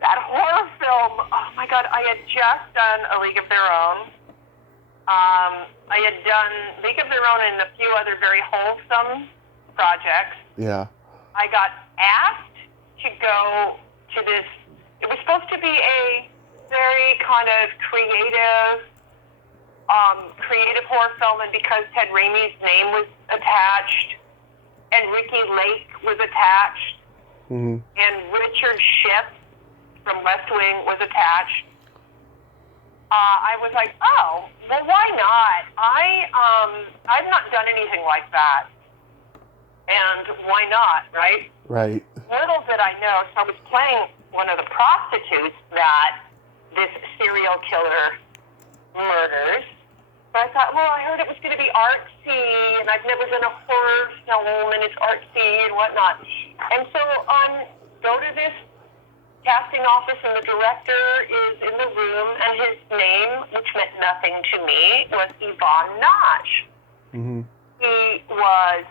horror film. Oh my God, I had just done A League of Their Own. I had done League of Their Own and a few other very wholesome projects. Yeah. I got asked to go to this. It was supposed to be a very kind of creative horror film, and because Ted Raimi's name was attached, and Ricky Lake was attached, and Richard Shipp from West Wing was attached, I was like, oh, well, why not? I've not done anything like that, and why not, right? Right. Little did I know, so I was playing one of the prostitutes that this serial killer murders. But I thought, well, I heard it was going to be artsy, and I've never done a horror film, and it's artsy and whatnot. And so go to this casting office, and the director is in the room, and his name, which meant nothing to me, was Yvonne Notch. He was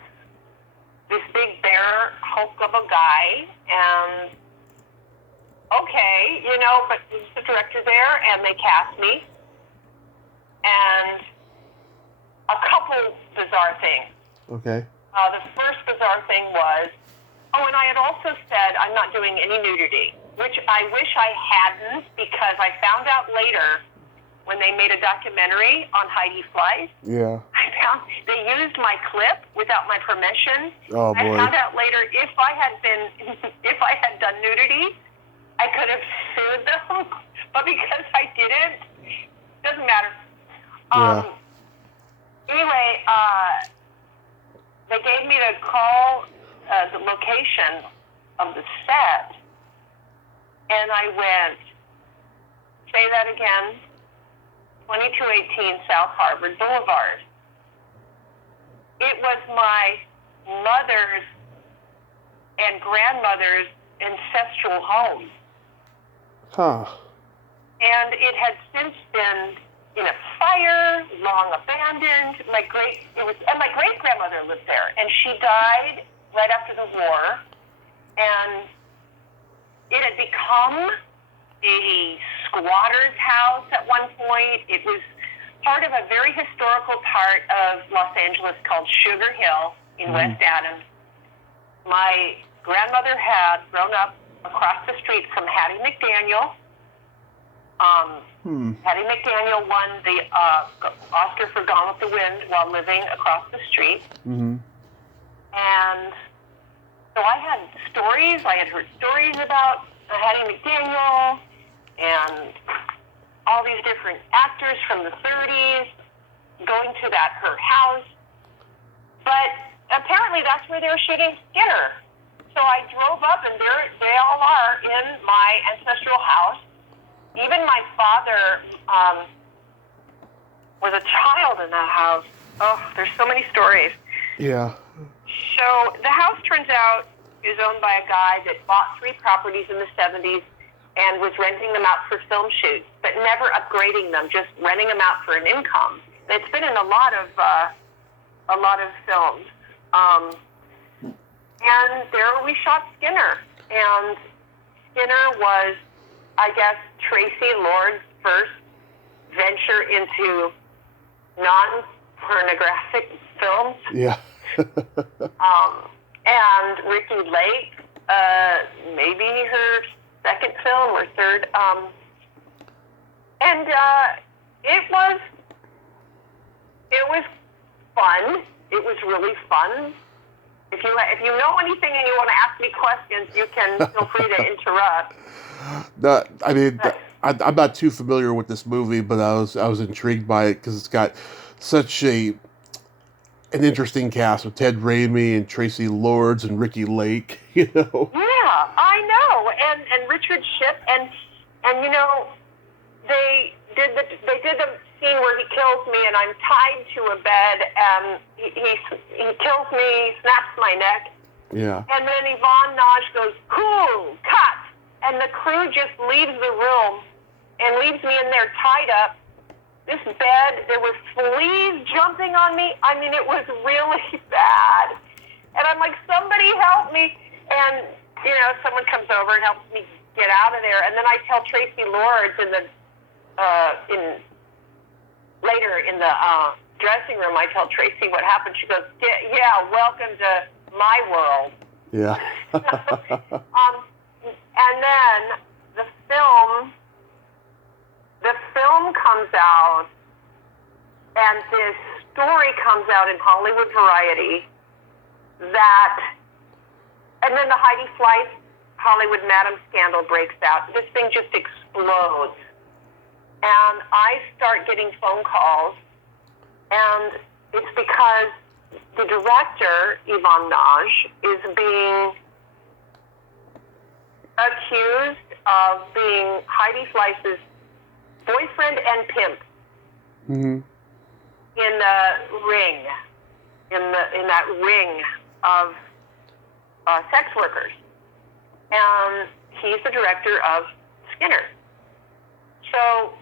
this big bear hulk of a guy, and okay, but there's the director there, and they cast me. And a couple bizarre things. Okay. The first bizarre thing was, and I had also said I'm not doing any nudity, which I wish I hadn't, because I found out later when they made a documentary on Heidi Fleiss. Yeah. I found they used my clip without my permission. Oh, boy. I found out later if I had done nudity, I could have sued them, but because I didn't, it doesn't matter. Anyway, they gave me to call the location of the set, and I went, say that again, 2218 South Harvard Boulevard. It was my mother's and grandmother's ancestral home. Huh. And it had since been in a fire, long abandoned. My great-grandmother lived there, and she died right after the war, and it had become a squatter's house at one point. It was part of a very historical part of Los Angeles called Sugar Hill in West Adams. My grandmother had grown up across the street from Hattie McDaniel. Hattie McDaniel won the Oscar for Gone with the Wind while living across the street. And so I had stories. I had heard stories about Hattie McDaniel and all these different actors from the 30s going to her house. But apparently that's where they were shooting Skinner. So I drove up, and there they all are in my ancestral house. Even my father was a child in that house. Oh, there's so many stories. Yeah. So the house, turns out, is owned by a guy that bought 3 properties in the 70s and was renting them out for film shoots, but never upgrading them, just renting them out for an income. And it's been in a lot of films. And there we shot Skinner. And Skinner was, I guess, Tracy Lord's first venture into non-pornographic films. Yeah. And Ricky Lake, maybe her second film or third. And it was fun. It was really fun. If you know anything and you want to ask me questions, you can feel free to interrupt. I'm not too familiar with this movie, but I was intrigued by it because it's got such an interesting cast with Ted Raimi and Tracy Lords and Ricky Lake. Yeah, I know, and Richard Shipp, and they did the scene where he kills me, and I'm tied to a bed, and he kills me, snaps my neck. Yeah. And then Yvonne Notch goes, cool, cut, and the crew just leaves the room and leaves me in there tied up. This bed, there were fleas jumping on me. I mean, it was really bad. And I'm like, somebody help me. And, someone comes over and helps me get out of there. And then I tell Tracy Lords later in the dressing room, I tell Tracy what happened. She goes, yeah, welcome to my world. Yeah. And then the film comes out, and this story comes out in Hollywood Variety and then the Heidi Fleiss Hollywood Madam scandal breaks out. This thing just explodes. And I start getting phone calls, and it's because the director, Yvonne Naj, is being accused of being Heidi Fleiss's boyfriend and pimp in the ring, in that ring of sex workers. And he's the director of Skinner. So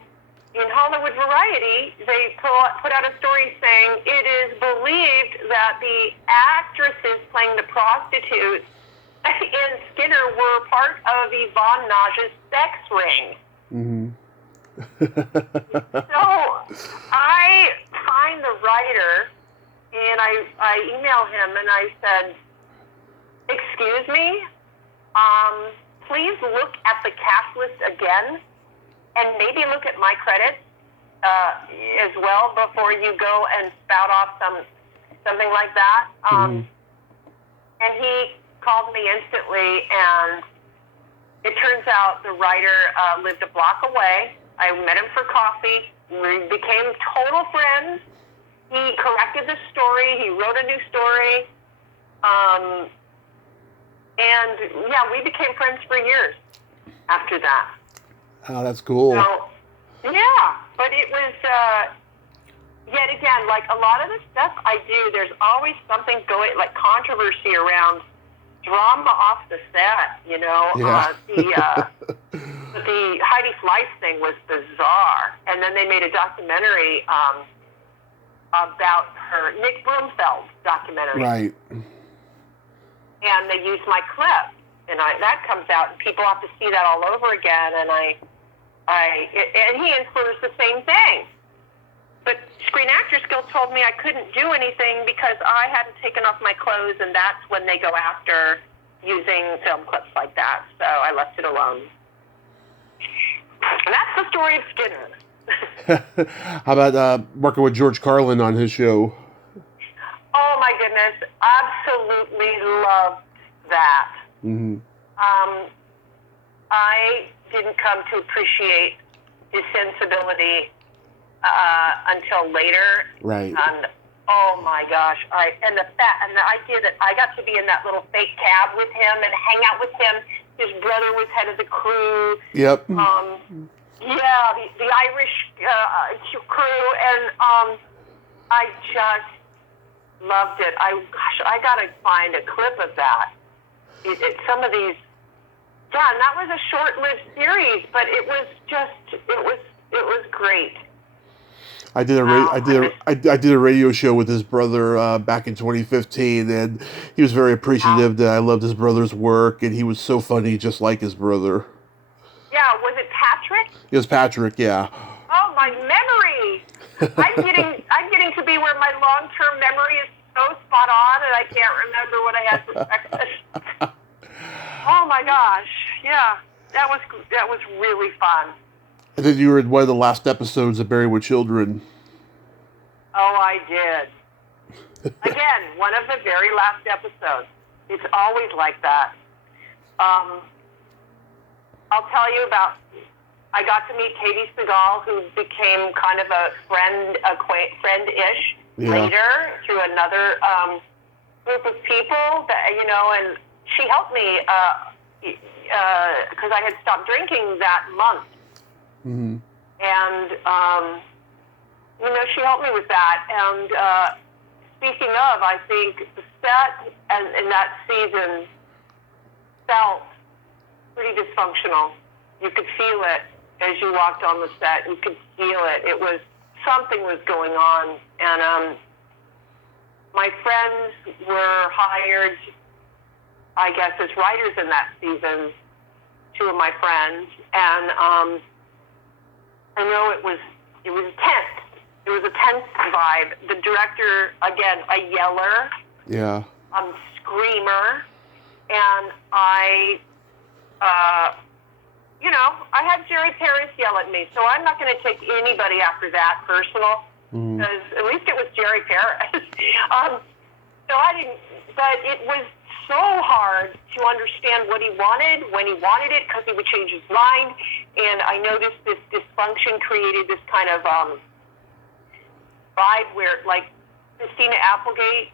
in Hollywood Variety, they put out a story saying it is believed that the actresses playing the prostitutes in Skinner were part of Yvonne Naj's sex ring. So I find the writer, and I email him, and I said, "Excuse me, please look at the cast list again, and maybe look at my credits as well before you go and spout off something like that." And he called me instantly, and it turns out the writer lived a block away. I met him for coffee. We became total friends. He corrected the story. He wrote a new story. And yeah, we became friends for years after that. Oh, that's cool. So, yeah, but it was, yet again, like a lot of the stuff I do, there's always something going, like controversy around drama off the set, you know. Yeah. The Heidi Fleiss thing was bizarre. And then they made a documentary about her, Nick Broomfeld documentary. Right. And they used my clip. And that comes out, and people have to see that all over again. And and he influenced the same thing. But Screen Actors Guild told me I couldn't do anything because I hadn't taken off my clothes, and that's when they go after using film clips like that. So I left it alone. And that's the story of Skinner. How about working with George Carlin on his show? Oh my goodness, absolutely loved that. I didn't come to appreciate his sensibility until later. Right. And oh my gosh, and the idea that I got to be in that little fake cab with him and hang out with him. His brother was head of the crew. Yep. Yeah, the Irish crew, and I just loved it. I gotta find a clip of that. Some of these, yeah, and that was a short-lived series, but it was great. I did a radio show with his brother back in 2015, and he was very appreciative that I loved his brother's work, and he was so funny, just like his brother. Yeah, was it Patrick? It was Patrick, yeah. Oh, my memory! I'm getting to be where my long-term memory is so spot on, and I can't remember what I had for breakfast. Oh my gosh, yeah, that was really fun. And then you were in one of the last episodes of Married with Children. Oh, I did. Again, one of the very last episodes. It's always like that. I'll tell you about, I got to meet Katie Seagal, who became kind of a friend-ish later through another group of people that, you know, and she helped me because I had stopped drinking that month. And, you know, she helped me with that. And speaking of, I think the set in that season felt pretty dysfunctional. You could feel it as you walked on the set. You could feel it. Something was going on. And my friends were hired, I guess, as writers in that season, two of my friends. And I know it was tense. It was a tense vibe. The director, again, a yeller. Yeah. Screamer. And I I had Jerry Paris yell at me, so I'm not going to take anybody after that personal, because at least it was Jerry Paris. So I didn't, but it was so hard to understand what he wanted, when he wanted it, because he would change his mind, and I noticed this dysfunction created this kind of vibe where, like, Christina Applegate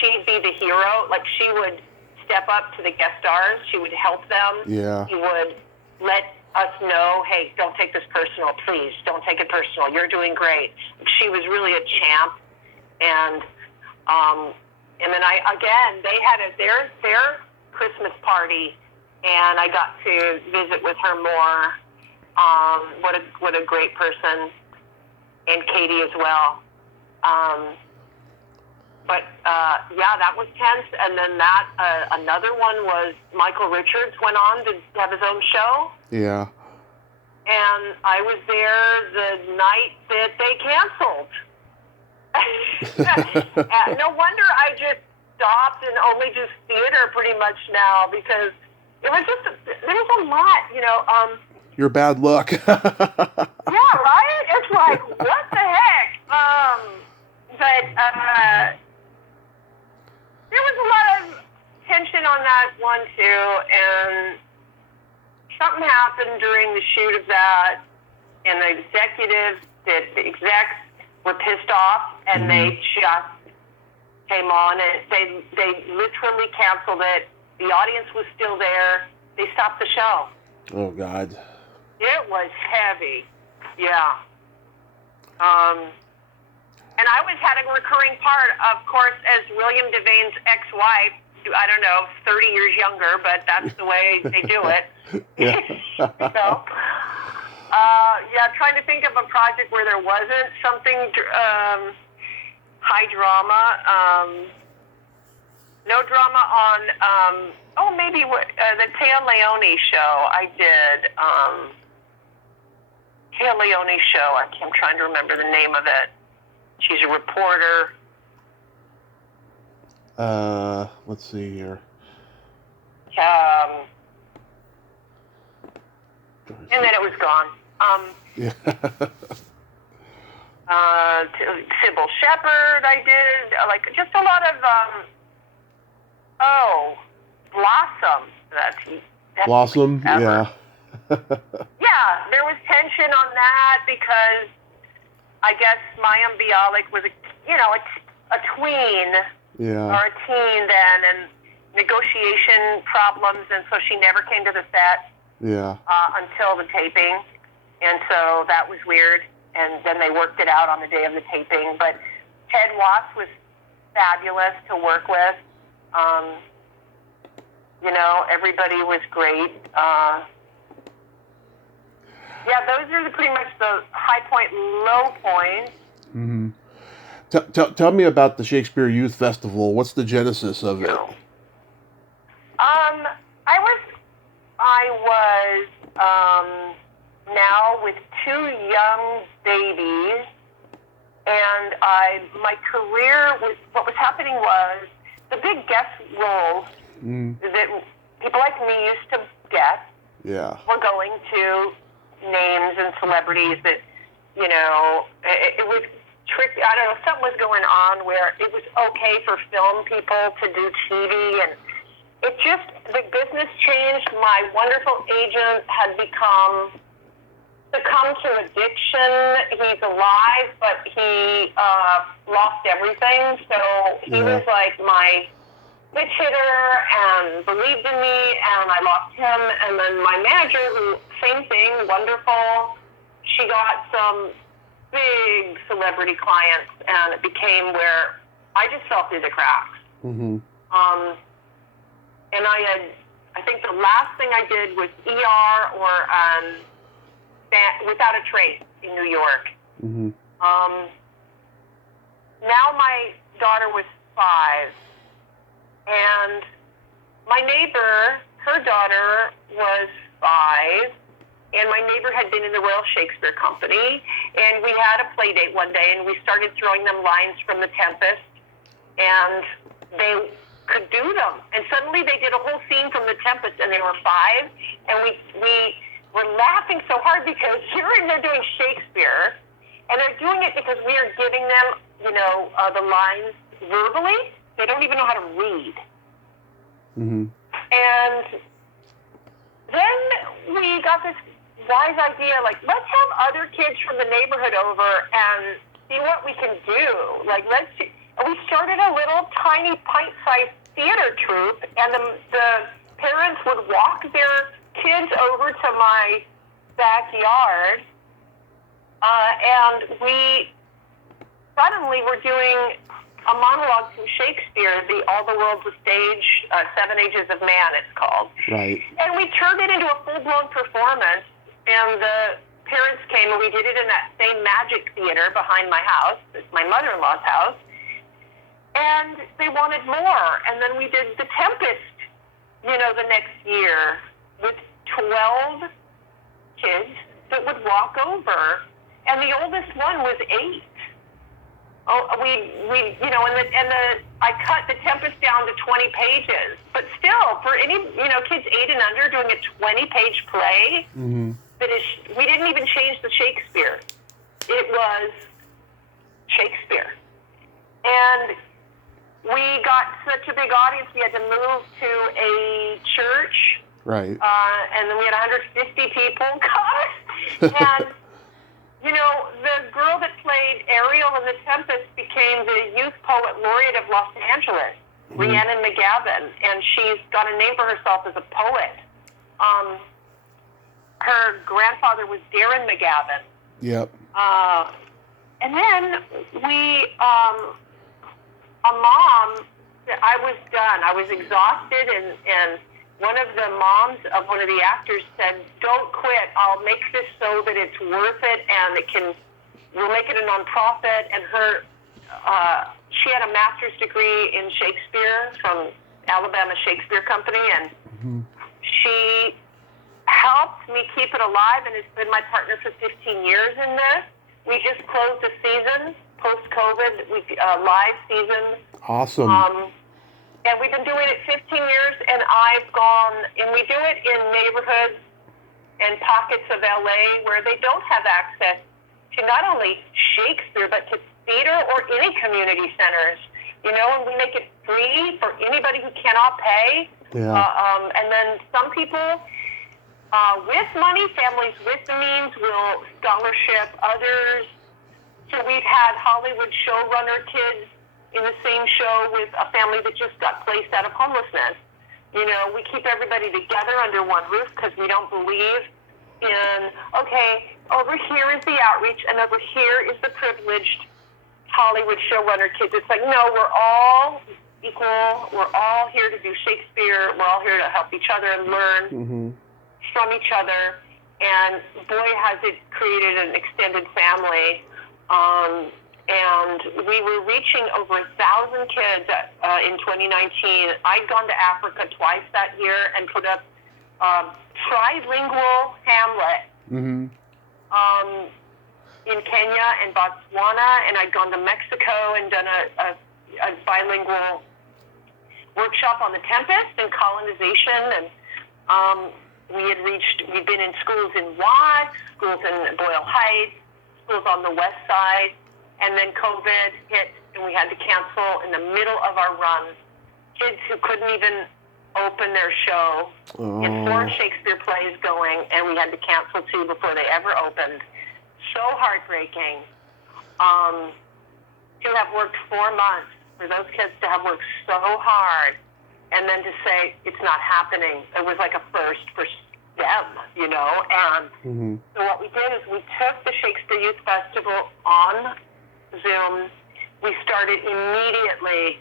she'd be the hero, like she would step up to the guest stars, she would help them, he would let us know, hey, don't take this personal, please, don't take it personal, you're doing great. She was really a champ, and then they had their Christmas party, and I got to visit with her more. What a great person, and Katie as well. That was tense. And then another one was Michael Richards went on to have his own show. Yeah. And I was there the night that they canceled. No wonder I just stopped and only do theater pretty much now, because it was there was a lot, Your bad luck. Yeah, right? It's like, what the heck? There was a lot of tension on that one, too, and something happened during the shoot of that, and the execs were pissed off, and they just came on, and they literally canceled it. The audience was still there. They stopped the show. Oh, God. It was heavy. Yeah. And I was had a recurring part, of course, as William Devane's ex-wife. I don't know, 30 years younger, but that's the way they do it. Trying to think of a project where there wasn't something high drama. No drama on, maybe the Taya Leone show I did. Taya Leone show, I'm trying to remember the name of it. She's a reporter. Let's see here. And then it was gone. Sybil Shepherd I did, just a lot of, Blossom. That's Blossom, yeah. Yeah, there was tension on that because I guess Mayim Bialik was a tween or a teen then, and negotiation problems, and so she never came to the set until the taping, and so that was weird, and then they worked it out on the day of the taping. But Ted Watts was fabulous to work with. Everybody was great. Those are pretty much the high point, low points. Mm-hmm. Tell me about the Shakespeare Youth Festival. What's the genesis of it? I was now with 2 young babies, and my career was, what was happening was the big guest roles that people like me used to get were going to names and celebrities that, it was tricky. I don't know, something was going on where it was okay for film people to do TV, and it just, the business changed. My wonderful agent had succumbed to addiction. He's alive, but he lost everything, so he was like my pitch hitter and believed in me, and I lost him. And then my manager, who, same thing, wonderful, she got some big celebrity clients, and it became where I just fell through the cracks. And I think the last thing I did was ER or Without a Trace in New York. Now my daughter was 5, and my neighbor, her daughter was 5, and my neighbor had been in the Royal Shakespeare Company, and we had a play date one day, and we started throwing them lines from The Tempest, and could do them. And suddenly they did a whole scene from The Tempest, and they were 5, and we were laughing so hard because here they're doing Shakespeare, and they're doing it because we are giving them, the lines verbally. They don't even know how to read. Mm-hmm. And then we got this wise idea, like, let's have other kids from the neighborhood over and see what we can do. Like, and we started a little tiny pint-sized theater troupe, and the parents would walk their kids over to my backyard, and we suddenly were doing a monologue from Shakespeare, All the World's a Stage, 7 Ages of Man, it's called. Right. And we turned it into a full-blown performance, and the parents came, and we did it in that same Magic Theater behind my house. It's my mother-in-law's house. And they wanted more. And then we did The Tempest, the next year with 12 kids that would walk over. And the oldest one was 8. Oh, I cut The Tempest down to 20 pages. But still, for any, kids 8 and under doing a 20-page play, mm-hmm. we didn't even change the Shakespeare. It was Shakespeare. And we got such a big audience, we had to move to a church. Right. And then we had 150 people come. And, the girl that played Ariel in The Tempest became the Youth Poet Laureate of Los Angeles, mm-hmm. Rhiannon McGavin. And she's got a name for herself as a poet. Her grandfather was Darren McGavin. Yep. And then a mom, I was done. I was exhausted, and one of the moms of one of the actors said, "Don't quit. I'll make this so that it's worth it, and we'll make it a nonprofit." And she had a master's degree in Shakespeare from Alabama Shakespeare Company, and mm-hmm. she helped me keep it alive, and has been my partner for 15 years in this. We just closed a season post-COVID, live season. Awesome. And we've been doing it 15 years, and we do it in neighborhoods and pockets of LA where they don't have access to not only Shakespeare, but to theater or any community centers, and we make it free for anybody who cannot pay. Yeah. And then some people with money, families with the means, will scholarship others. So we've had Hollywood showrunner kids in the same show with a family that just got placed out of homelessness. We keep everybody together under one roof because we don't believe in, okay, over here is the outreach and over here is the privileged Hollywood showrunner kids. It's like, no, we're all equal. We're all here to do Shakespeare. We're all here to help each other and learn mm-hmm. from each other. And boy, has it created an extended family. And we were reaching over 1,000 kids in 2019. I'd gone to Africa twice that year and put up trilingual Hamlet mm-hmm. In Kenya and Botswana, and I'd gone to Mexico and done a bilingual workshop on The Tempest and colonization. And we'd been in schools in Watts, schools in Boyle Heights, schools on the west side. And then COVID hit, and we had to cancel in the middle of our run. Kids who couldn't even open their show. We had 4 Shakespeare plays going, and we had to cancel 2 before they ever opened. So heartbreaking. To have worked 4 months, for those kids to have worked so hard, and then to say it's not happening. It was like a first for them, And mm-hmm. so what we did is we took the Shakespeare Youth Festival on Zoom. We started immediately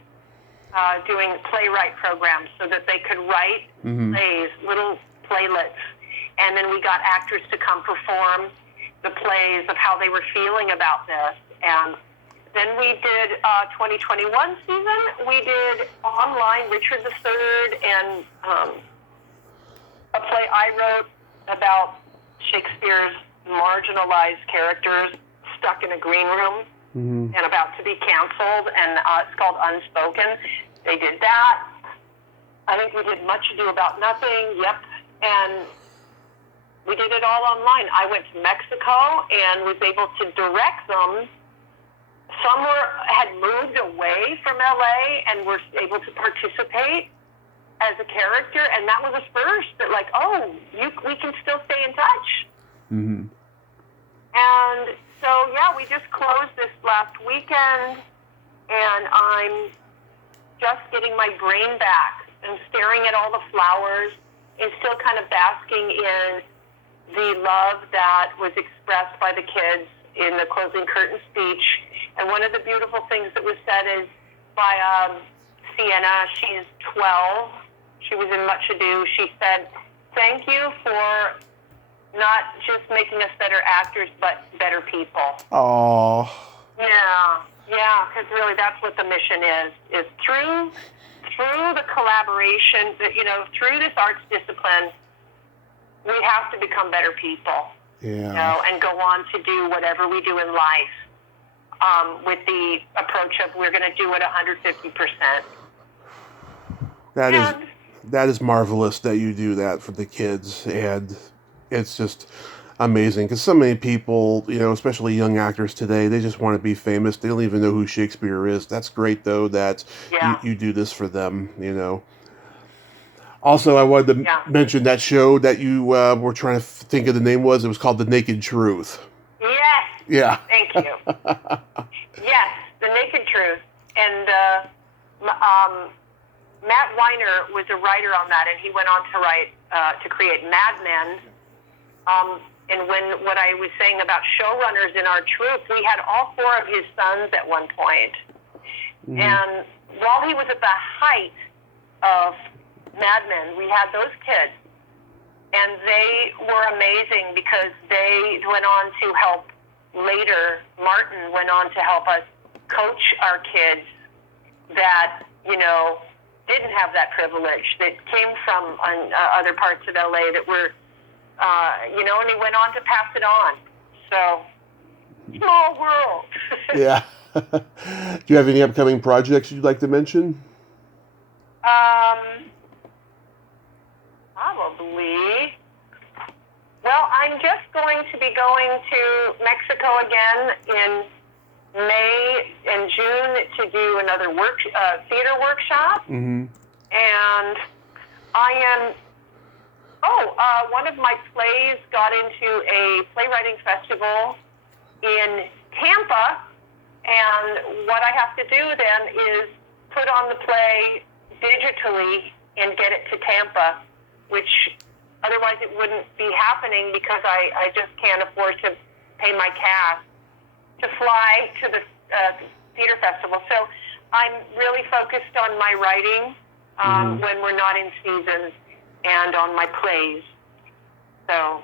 doing playwright programs so that they could write mm-hmm. plays, little playlets, and then we got actors to come perform the plays of how they were feeling about this. And then we did 2021 season. We did online Richard III and a play I wrote about Shakespeare's marginalized characters stuck in a green room mm-hmm. and about to be canceled, and it's called Unspoken. They did that. I think we did Much Ado About Nothing. Yep. And we did it all online. I went to Mexico and was able to direct them. Some had moved away from LA and were able to participate as a character, and that was a first. That like, we can still stay in touch. Mm-hmm. And so yeah, we just closed this last weekend, and I'm just getting my brain back and staring at all the flowers and still kind of basking in the love that was expressed by the kids in the closing curtain speech. And one of the beautiful things that was said is by Sienna. She's 12. She was in Much Ado. She said, "Thank you for not just making us better actors, but better people." Oh. Yeah, because really that's what the mission is through the collaboration, through this arts discipline, we have to become better people. Yeah. And go on to do whatever we do in life with the approach of we're going to do it 150%. That is marvelous that you do that for the kids, and it's just amazing because so many people, especially young actors today, they just want to be famous. They don't even know who Shakespeare is. That's great, though, that you do this for them, Also, I wanted to mention that show that you were trying to think of the name was. It was called The Naked Truth. Yes. Yeah. Thank you. Yes, The Naked Truth. And Matt Weiner was a writer on that, and he went on to create Mad Men. And what I was saying about showrunners in our troupe, we had all 4 of his sons at one point. Mm-hmm. And while he was at the height of Mad Men, we had those kids. And they were amazing because they went on to help later. Martin went on to help us coach our kids that, didn't have that privilege, that came from other parts of LA that were, and he went on to pass it on. So, small world. Yeah. Do you have any upcoming projects you'd like to mention? Probably. Well, I'm just going to be going to Mexico again in May and June to do another theater workshop. Mm-hmm. And I am... one of my plays got into a playwriting festival in Tampa, and what I have to do then is put on the play digitally and get it to Tampa, which otherwise it wouldn't be happening because I just can't afford to pay my cast to fly to the theater festival. So I'm really focused on my writing when we're not in season, and on my plays. So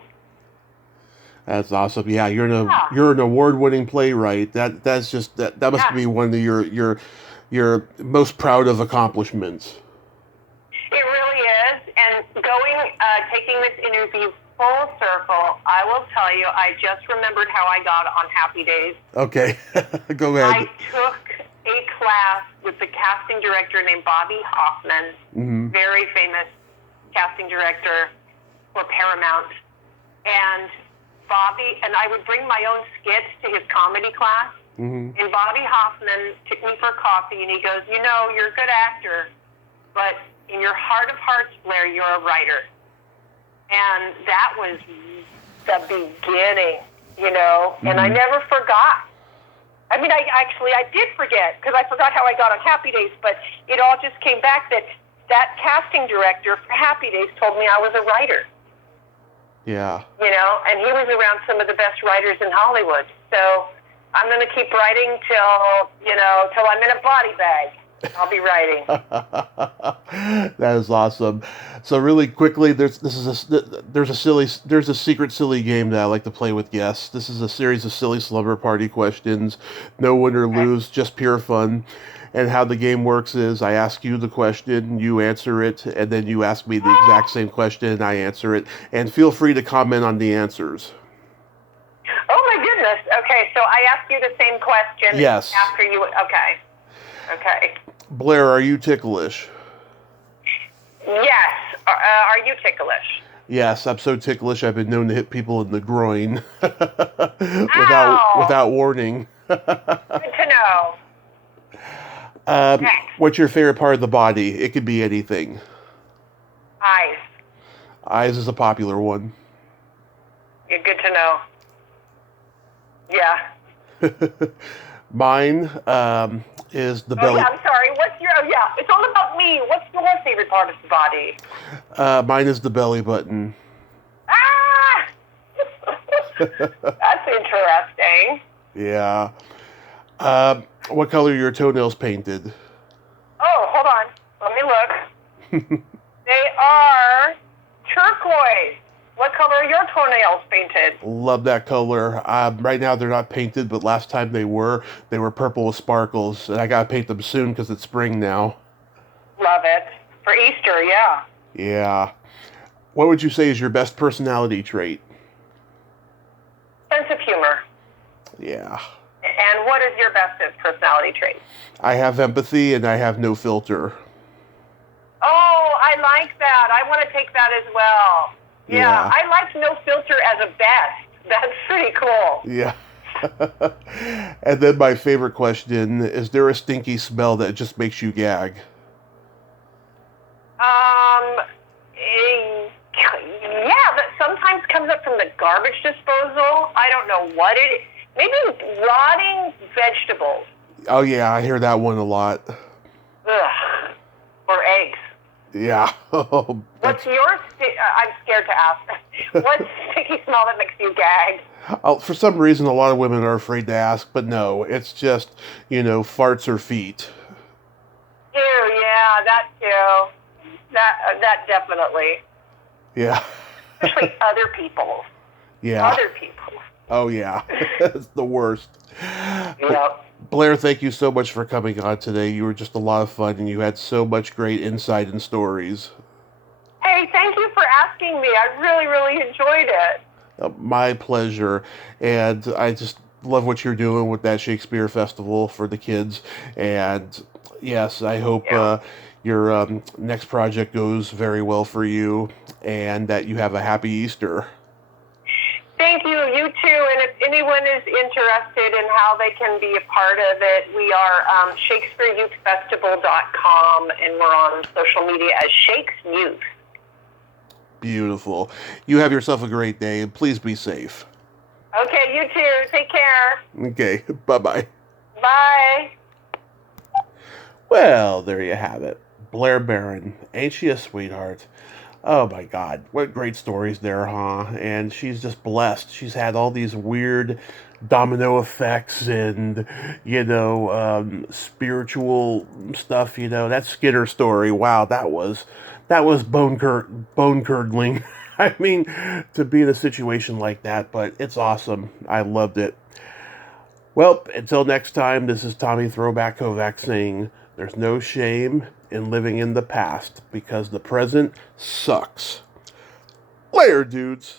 that's awesome. Yeah, you're an award-winning playwright. That must be one of your most proud of accomplishments. It really is. And taking this interview full circle, I will tell you, I just remembered how I got on Happy Days. Okay, go ahead. I took a class with the casting director named Bobby Hoffman, very famous casting director for Paramount. And I would bring my own skits to his comedy class. Mm-hmm. And Bobby Hoffman took me for coffee, and he goes, you're a good actor, but in your heart of hearts, Blair, you're a writer. And that was the beginning, and I never forgot. I mean, I did forget, because I forgot how I got on Happy Days, but it all just came back that casting director for Happy Days told me I was a writer. Yeah. And he was around some of the best writers in Hollywood. So I'm going to keep writing till I'm in a body bag. I'll be writing. That is awesome. So really quickly, there's a secret silly game that I like to play with guests. This is a series of silly slumber party questions. No win or lose, just pure fun. And how the game works is I ask you the question, you answer it, and then you ask me the exact same question and I answer it. And feel free to comment on the answers. Oh my goodness. Okay, so I ask you the same question. Yes. After you. Okay. Blair, are you ticklish? Yes. Are you ticklish? Yes, I'm so ticklish I've been known to hit people in the groin Ow! without warning. Good to know. Next. What's your favorite part of the body? It could be anything. Eyes. Eyes is a popular one. Yeah, good to know. Yeah. Mine is the belly. Oh, yeah, I'm sorry. What's your... Oh, yeah. It's all about me. What's your favorite part of the body? Mine is the belly button. Ah! That's interesting. Yeah. What color are your toenails painted? Oh, hold on. Let me look. They are turquoise. What color are your toenails painted? Love that color. Right now they're not painted, but last time they were purple with sparkles, and I gotta paint them soon because it's spring now. Love it. For Easter, yeah. Yeah. What would you say is your best personality trait? Sense of humor. Yeah. And what is your best personality trait? I have empathy and I have no filter. Oh, I like that. I want to take that as well. Yeah. I like no filter as a best. That's pretty cool. Yeah. And then my favorite question, is there a stinky smell that just makes you gag? Yeah, that sometimes comes up from the garbage disposal. I don't know what it is. Maybe rotting vegetables. Oh yeah, I hear that one a lot. Ugh. Or eggs. Yeah. What's your... I'm scared to ask. What's sticky smell that makes you gag? For some reason, a lot of women are afraid to ask, but no, it's just, farts or feet. Ew, yeah, that too. That definitely. Yeah. Especially other people's. Yeah. Other people's. Oh, yeah. It's the worst. Yep. Blair, thank you so much for coming on today. You were just a lot of fun, and you had so much great insight and stories. Hey, thank you for asking me. I really, really enjoyed it. My pleasure. And I just love what you're doing with that Shakespeare Festival for the kids. And yes, I hope your next project goes very well for you and that you have a happy Easter. Thank you. You too. And if anyone is interested in how they can be a part of it, we are ShakespeareYouthFestival.com, and we're on social media as Shakes Youth. Beautiful. You have yourself a great day, and please be safe. Okay, you too. Take care. Okay, bye-bye. Bye. Well, there you have it. Blaire Baron. Ain't she a sweetheart? Oh my God, what great stories there, huh? And she's just blessed. She's had all these weird domino effects and, spiritual stuff, That Skinner story, wow, that was bone-curdling. I mean, to be in a situation like that, but it's awesome. I loved it. Well, until next time, this is Tommy Throwback Kovac saying, there's no shame in living in the past because the present sucks. Later, dudes.